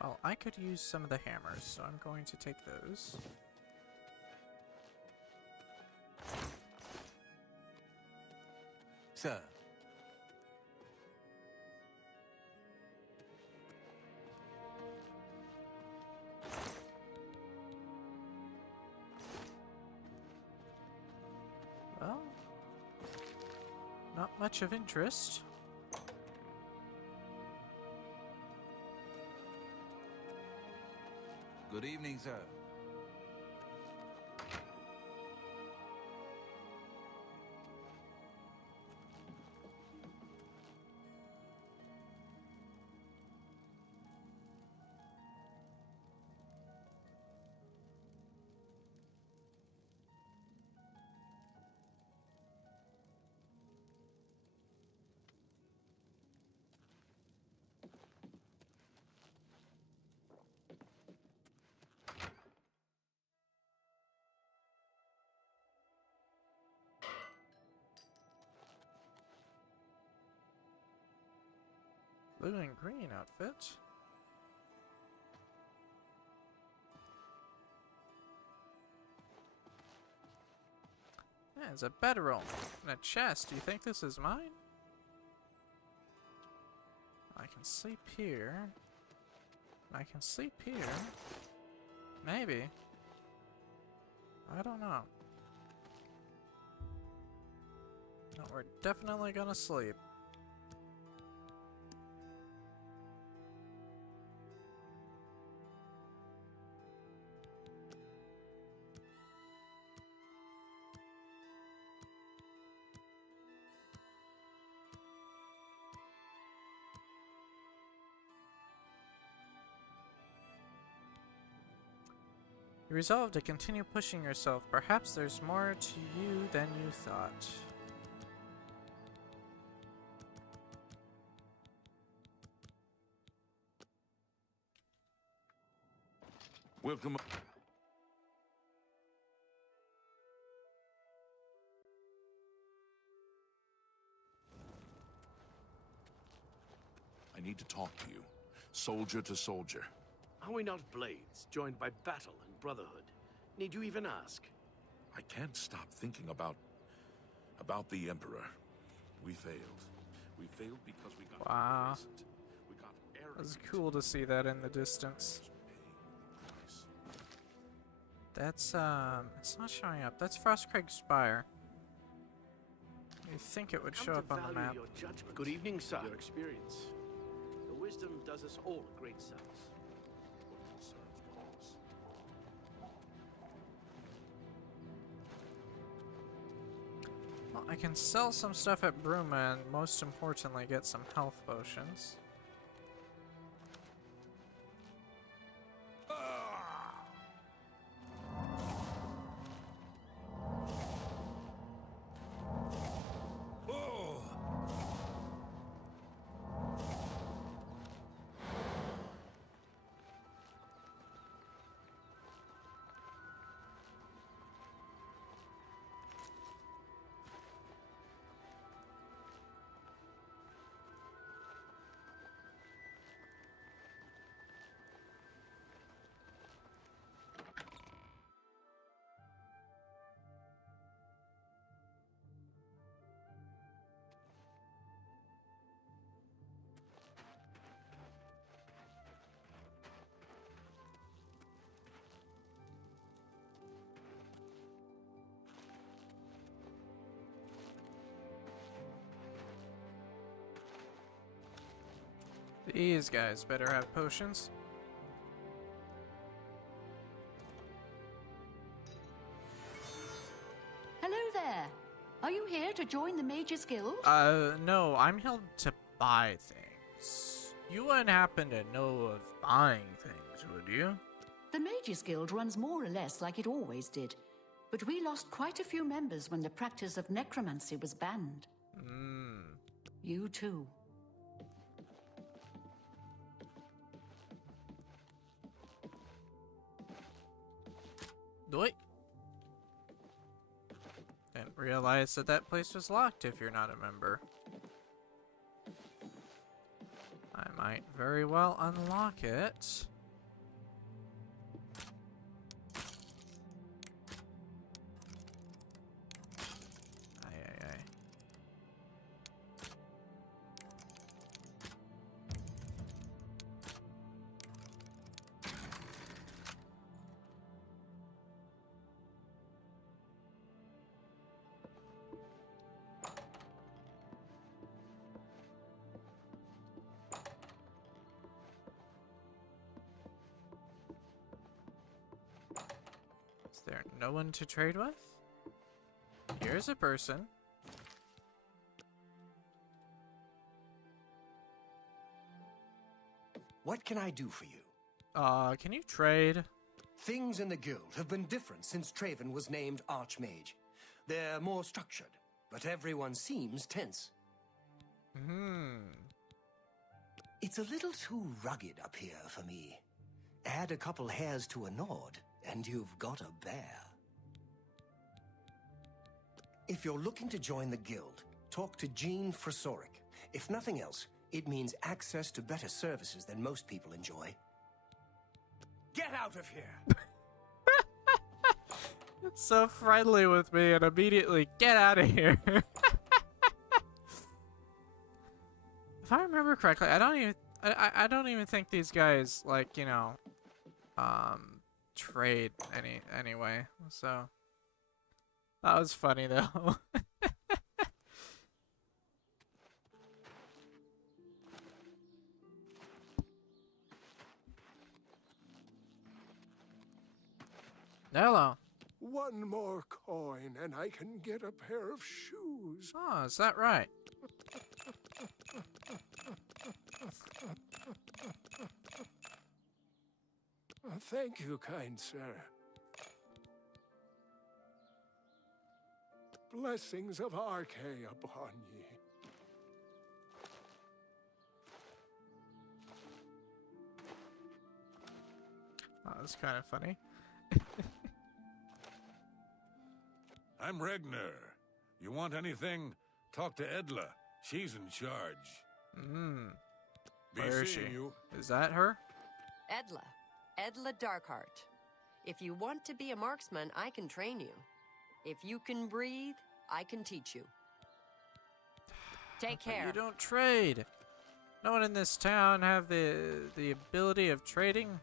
Well, I could use some of the hammers, so I'm going to take those. Sir. Well, not much of interest. Good evening, sir. Blue and green outfit. Yeah, it's a bedroll and a chest. Do you think this is mine? I can sleep here. I can sleep here. Maybe. I don't know. No, we're definitely gonna sleep. You resolve to continue pushing yourself. Perhaps there's more to you than you thought. Welcome. I need to talk to you, soldier to soldier. Are we not blades, joined by battle and brotherhood? Need you even ask? I can't stop thinking about the Emperor. We failed. We failed because we got Wow. complacent. We got arrogant. It was cool to see that in the distance. That's, it's not showing up. That's Frostcraig's Spire. You think it would show up on the map. Your judgment. Good evening, sir. Your experience. Your wisdom does us all a great service. Well, I can sell some stuff at Bruma and most importantly get some health potions. These guys better have potions. Hello there. Are you here to join the Mages Guild? No, I'm here to buy things. You wouldn't happen to know of buying things, would you? The Mages Guild runs more or less like it always did, but we lost quite a few members when the practice of necromancy was banned. You too. Wait. Didn't realize that that place was locked if you're not a member. I might very well unlock it. Aye. there no one to trade with? Here's a person. What can I do for you? Can you trade? Things in the guild have been different since Traven was named Archmage. They're more structured, but everyone seems tense. It's a little too rugged up here for me. Add a couple hairs to a Nord, and you've got a bear. If you're looking to join the guild, talk to Jean Frasoric. If nothing else, it means access to better services than most people enjoy. Get out of here! So friendly with me and immediately get out of here. If I remember correctly, I don't even think these guys, like, you know, trade anyway. So that was funny though. Hello. One more coin and I can get a pair of shoes. Oh, is that right? Thank you, kind sir. Blessings of Arc A upon ye. Oh, that's kind of funny. I'm Regner. You want anything? Talk to Edla. She's in charge. Where is she? Is that her? Edla Darkheart. If you want to be a marksman, I can train you. If you can breathe, I can teach you. Take care. You don't trade. No one in this town have the ability of trading.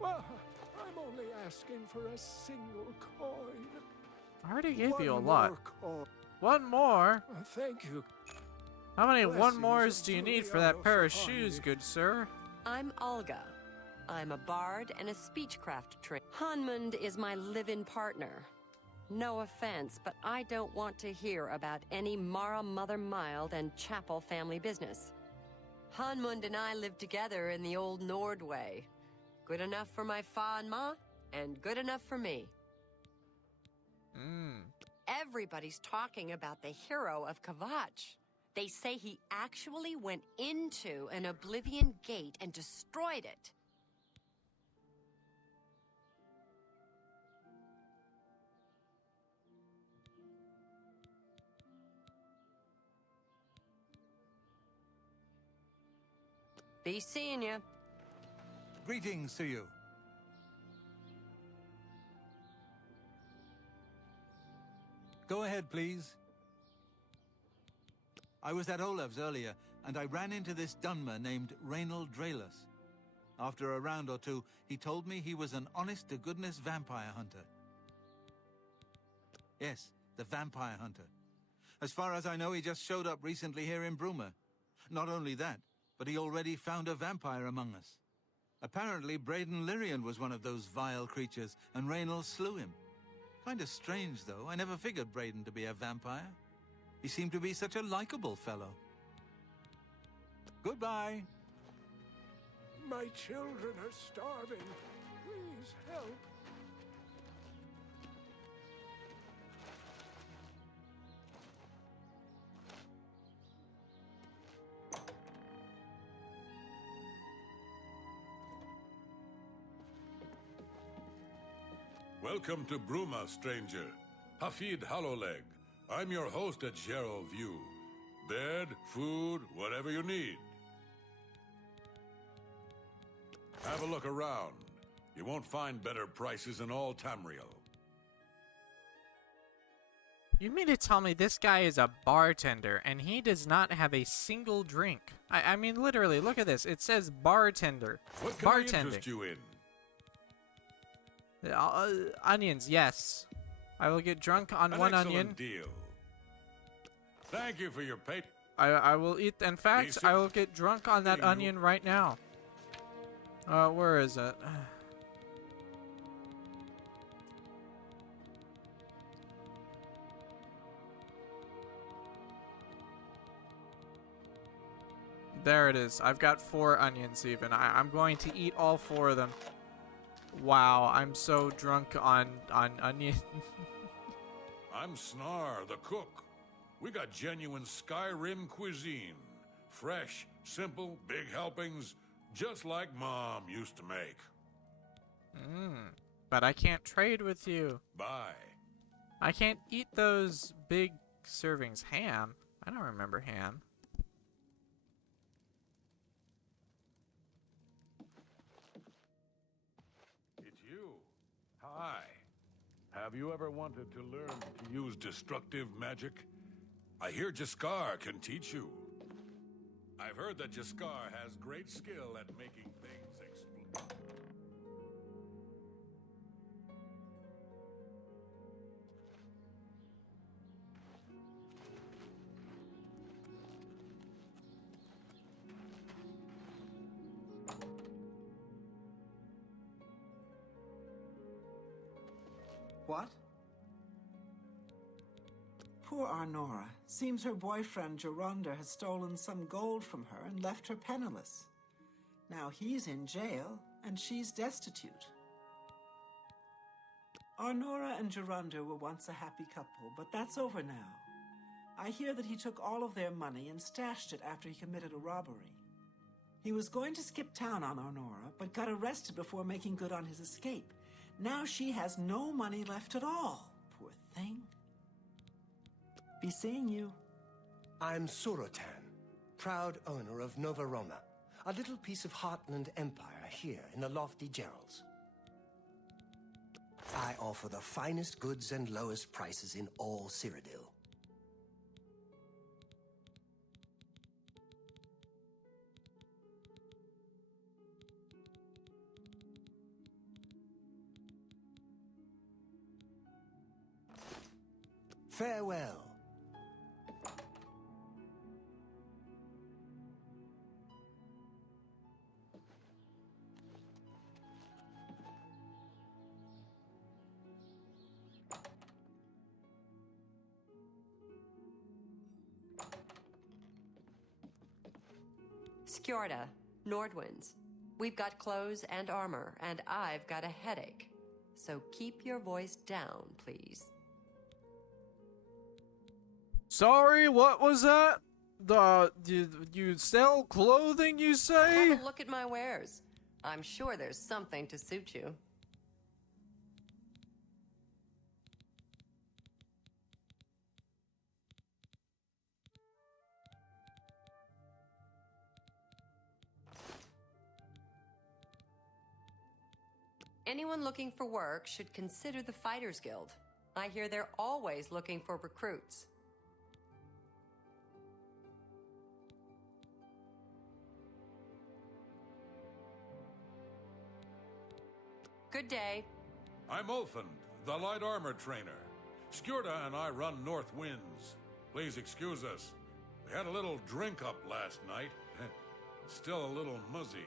Well, I'm only asking for a single coin. I already gave you a One lot. more coin. One more? Thank you. How many Blessings one mores of do you need for that pair of shoes, good sir? I'm Olga. I'm a bard and a speechcraft trainer. Hanmund is my live-in partner. No offense, but I don't want to hear about any Mara Mother Mild and Chapel family business. Hanmund and I live together in the old Nord way. Good enough for my fa and ma, and good enough for me. Everybody's talking about the hero of Kvatch. They say he actually went into an Oblivion gate and destroyed it. Be seeing ya. Greetings to you. Go ahead, please. I was at Olaf's earlier, and I ran into this Dunmer named Reynold Draelus. After a round or two, he told me he was an honest-to-goodness vampire hunter. Yes, the vampire hunter. As far as I know, he just showed up recently here in Bruma. Not only that, but he already found a vampire among us. Apparently, Braden Lyrian was one of those vile creatures, and Reynold slew him. Kinda strange, though. I never figured Braden to be a vampire. He seemed to be such a likable fellow. Goodbye. My children are starving. Please help. Welcome to Bruma, stranger. Hafid Hollowleg. I'm your host at Gerald View. Bed, food, whatever you need. Have a look around. You won't find better prices in all Tamriel. You mean to tell me this guy is a bartender and he does not have a single drink? I mean, literally, look at this. It says bartender. What can I interest you in? Onions, yes. I will get drunk on one onion. Deal. Thank you for your pay. I will eat. In fact, I will get drunk on that onion right now. Where is it? There it is. I've got 4 onions even. I'm going to eat all 4 of them. Wow, I'm so drunk on onion. I'm Snar, the cook. We got genuine Skyrim cuisine. Fresh, simple, big helpings, just like Mom used to make. But I can't trade with you. Bye. I can't eat those big servings. Ham? I don't remember ham. It's you. Hi. Have you ever wanted to learn to use destructive magic? I hear Jaskar can teach you. I've heard that Jaskar has great skill at making things explode. What? Poor Arnora. Seems her boyfriend, Geronda, has stolen some gold from her and left her penniless. Now he's in jail, and she's destitute. Arnora and Geronda were once a happy couple, but that's over now. I hear that he took all of their money and stashed it after he committed a robbery. He was going to skip town on Arnora, but got arrested before making good on his escape. Now she has no money left at all. Poor thing. Be seeing you. I'm Surotan, proud owner of Nova Roma, a little piece of Heartland Empire here in the lofty Gerals. I offer the finest goods and lowest prices in all Cyrodiil. Farewell. Skjorda, Nordwinds. We've got clothes and armor, and I've got a headache. So keep your voice down, please. Sorry, what was that? You sell clothing, you say? Have a look at my wares. I'm sure there's something to suit you. Anyone looking for work should consider the Fighters Guild. I hear they're always looking for recruits. Good day. I'm Ulfund, the light armor trainer. Skjorda and I run North Winds. Please excuse us. We had a little drink up last night. Still a little muzzy.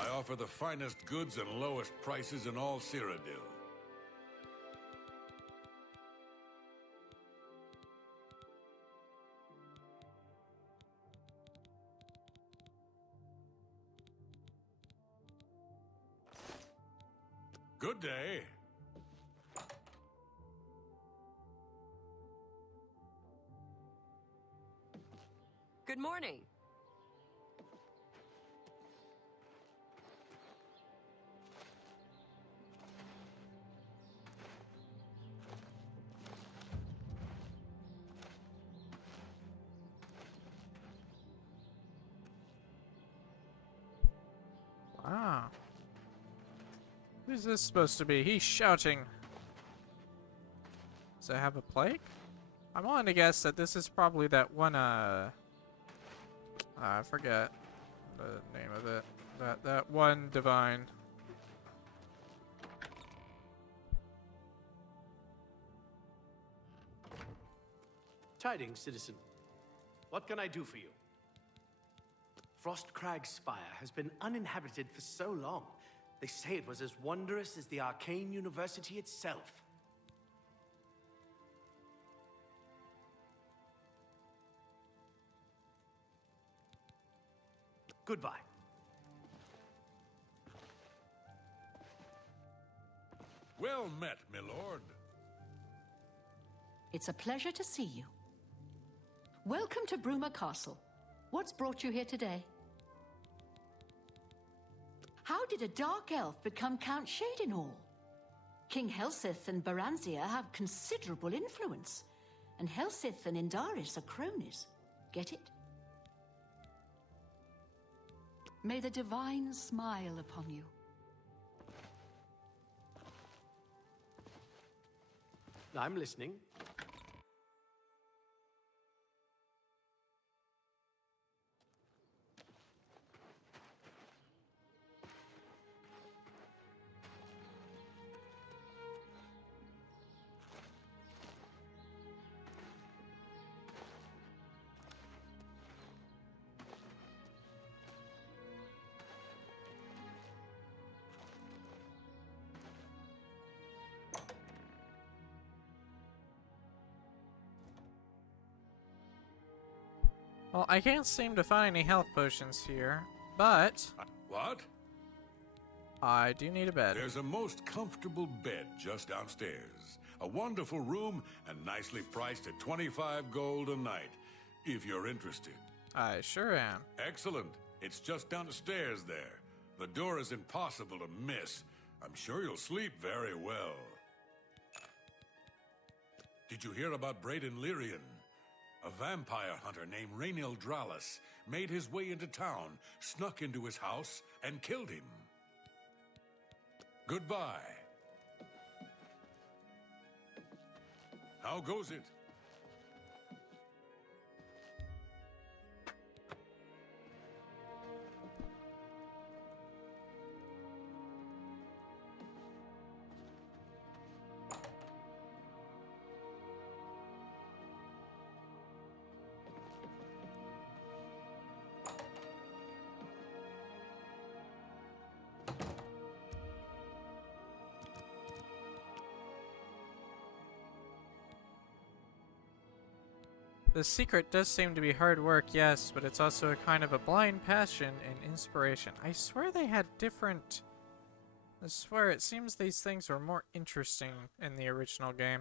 I offer the finest goods and lowest prices in all Cyrodiil. Good day. Good morning. Wow. Who's this supposed to be? He's shouting. Does it have a plague? I'm willing to guess that this is probably that one, I forget the name of it. That one divine. Tidings, citizen. What can I do for you? Frostcrag Spire has been uninhabited for so long. They say it was as wondrous as the arcane university itself. Goodbye. Well met, my lord. It's a pleasure to see you. Welcome to Bruma Castle. What's brought you here today? How did a dark elf become Count Shadenall? King Helsith and Baranzia have considerable influence, and Helsith and Indaris are cronies. Get it? May the divine smile upon you. I'm listening. Well, I can't seem to find any health potions here, but... What? I do need a bed. There's a most comfortable bed just downstairs. A wonderful room and nicely priced at 25 gold a night, if you're interested. I sure am. Excellent. It's just down the stairs there. The door is impossible to miss. I'm sure you'll sleep very well. Did you hear about Braden Lyrian? A vampire hunter named Rainiel Dralis made his way into town, snuck into his house, and killed him. Goodbye. How goes it? The secret does seem to be hard work, yes, but it's also a kind of a blind passion and inspiration. I swear they had different... I swear it seems these things were more interesting in the original game.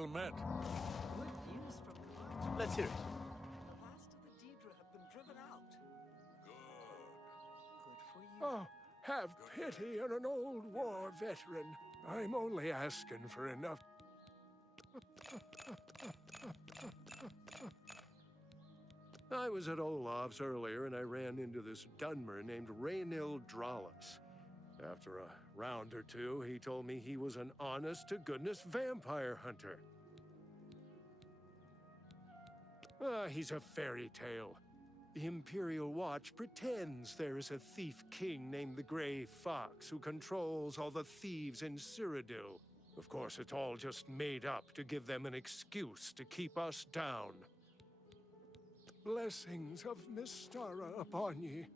Well met. Good news from Kamachi. Let's hear it. The last of the Daedra have been driven out. Good for you. Oh, have pity on an old war veteran. I'm only asking for enough. I was at Olaf's earlier and I ran into this Dunmer named Raynil Drollis. After a round or two, he told me he was an honest-to-goodness vampire hunter. He's a fairy tale. The Imperial Watch pretends there is a thief king named the Grey Fox who controls all the thieves in Cyrodiil. Of course, it's all just made up to give them an excuse to keep us down. Blessings of Mystara upon ye.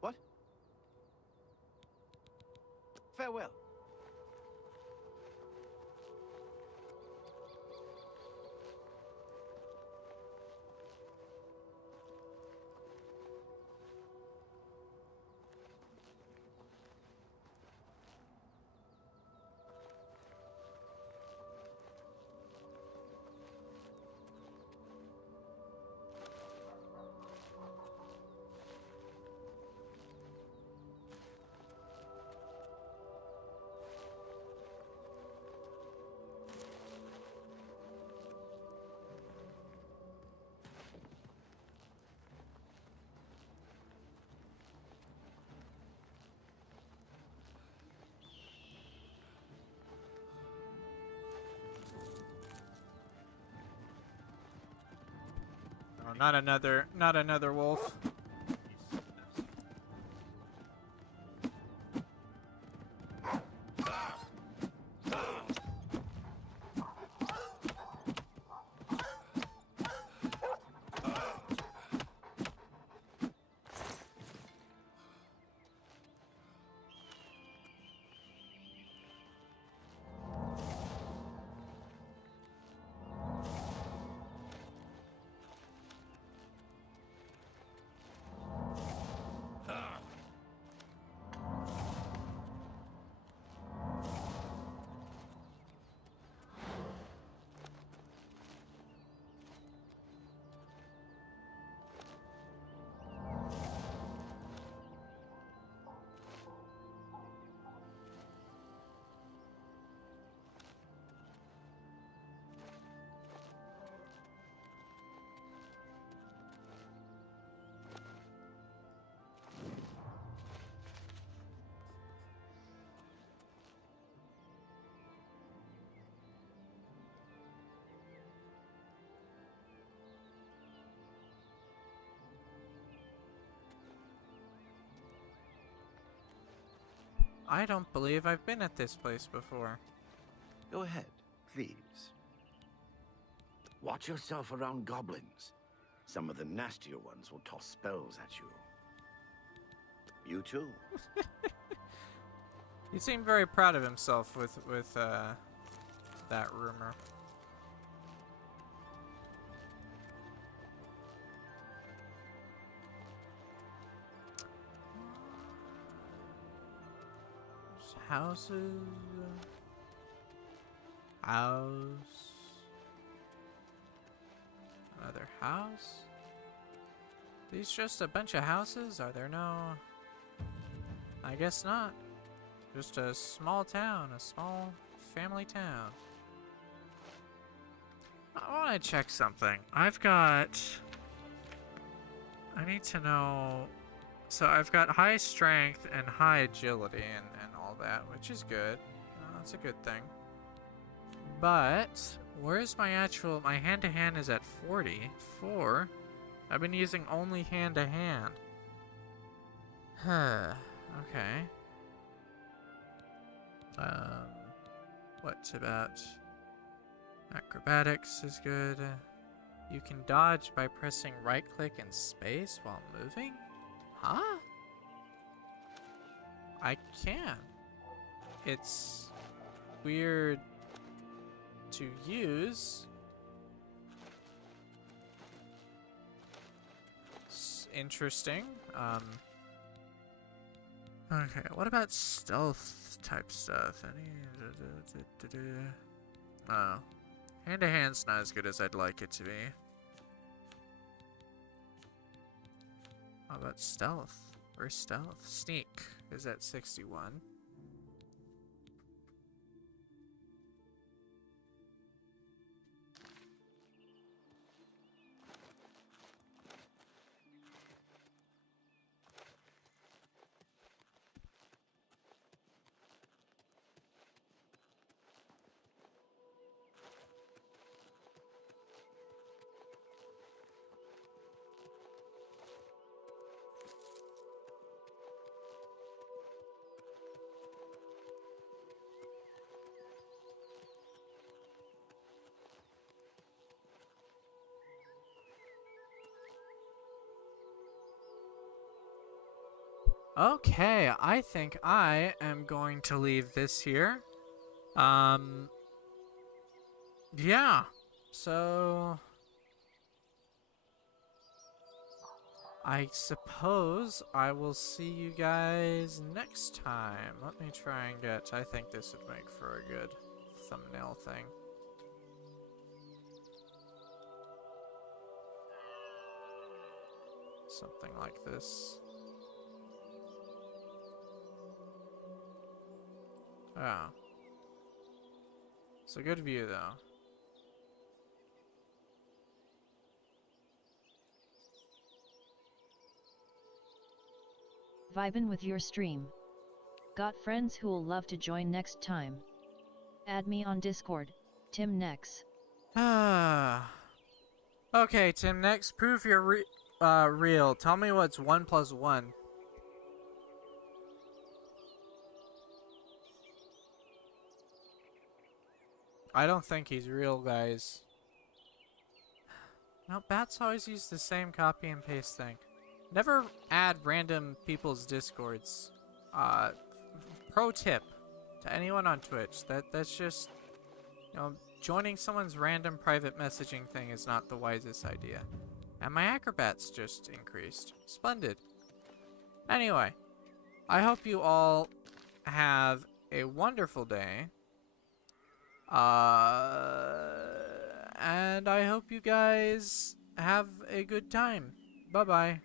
What? Farewell. Oh, not another wolf. I don't believe I've been at this place before. Go ahead, please. Watch yourself around goblins. Some of the nastier ones will toss spells at you. You too. He seemed very proud of himself with that rumor. Houses. House. Another house. These just a bunch of houses? Are there no... I guess not. Just a small town, a small family town. I want to check something. I need to know... So I've got high strength and high agility and all that, which is good. That's a good thing. But where's my hand-to-hand is at 44. I've been using only hand-to-hand. Huh. Okay. What about acrobatics is good. You can dodge by pressing right-click and space while moving? Huh? I can. It's weird to use. It's interesting. Okay, what about stealth type stuff? Oh. Hand-to-hand's not as good as I'd like it to be. How about stealth? Where's stealth? Sneak is at 61. Okay, I think I am going to leave this here. Yeah. So I suppose I will see you guys next time. Let me try and get, I think this would make for a good thumbnail thing. Something like this. Oh. It's a good view, though. Vibin' with your stream. Got friends who'll love to join next time. Add me on Discord, Tim Nex. Ah. Okay, Tim Nex, prove you're real. Tell me what's 1 + 1. I don't think he's real, guys. No, bats always use the same copy and paste thing. Never add random people's discords. Pro tip to anyone on Twitch. That's just, you know, joining someone's random private messaging thing is not the wisest idea. And my acrobats just increased. Splendid. Anyway, I hope you all have a wonderful day. And I hope you guys have a good time. Bye-bye.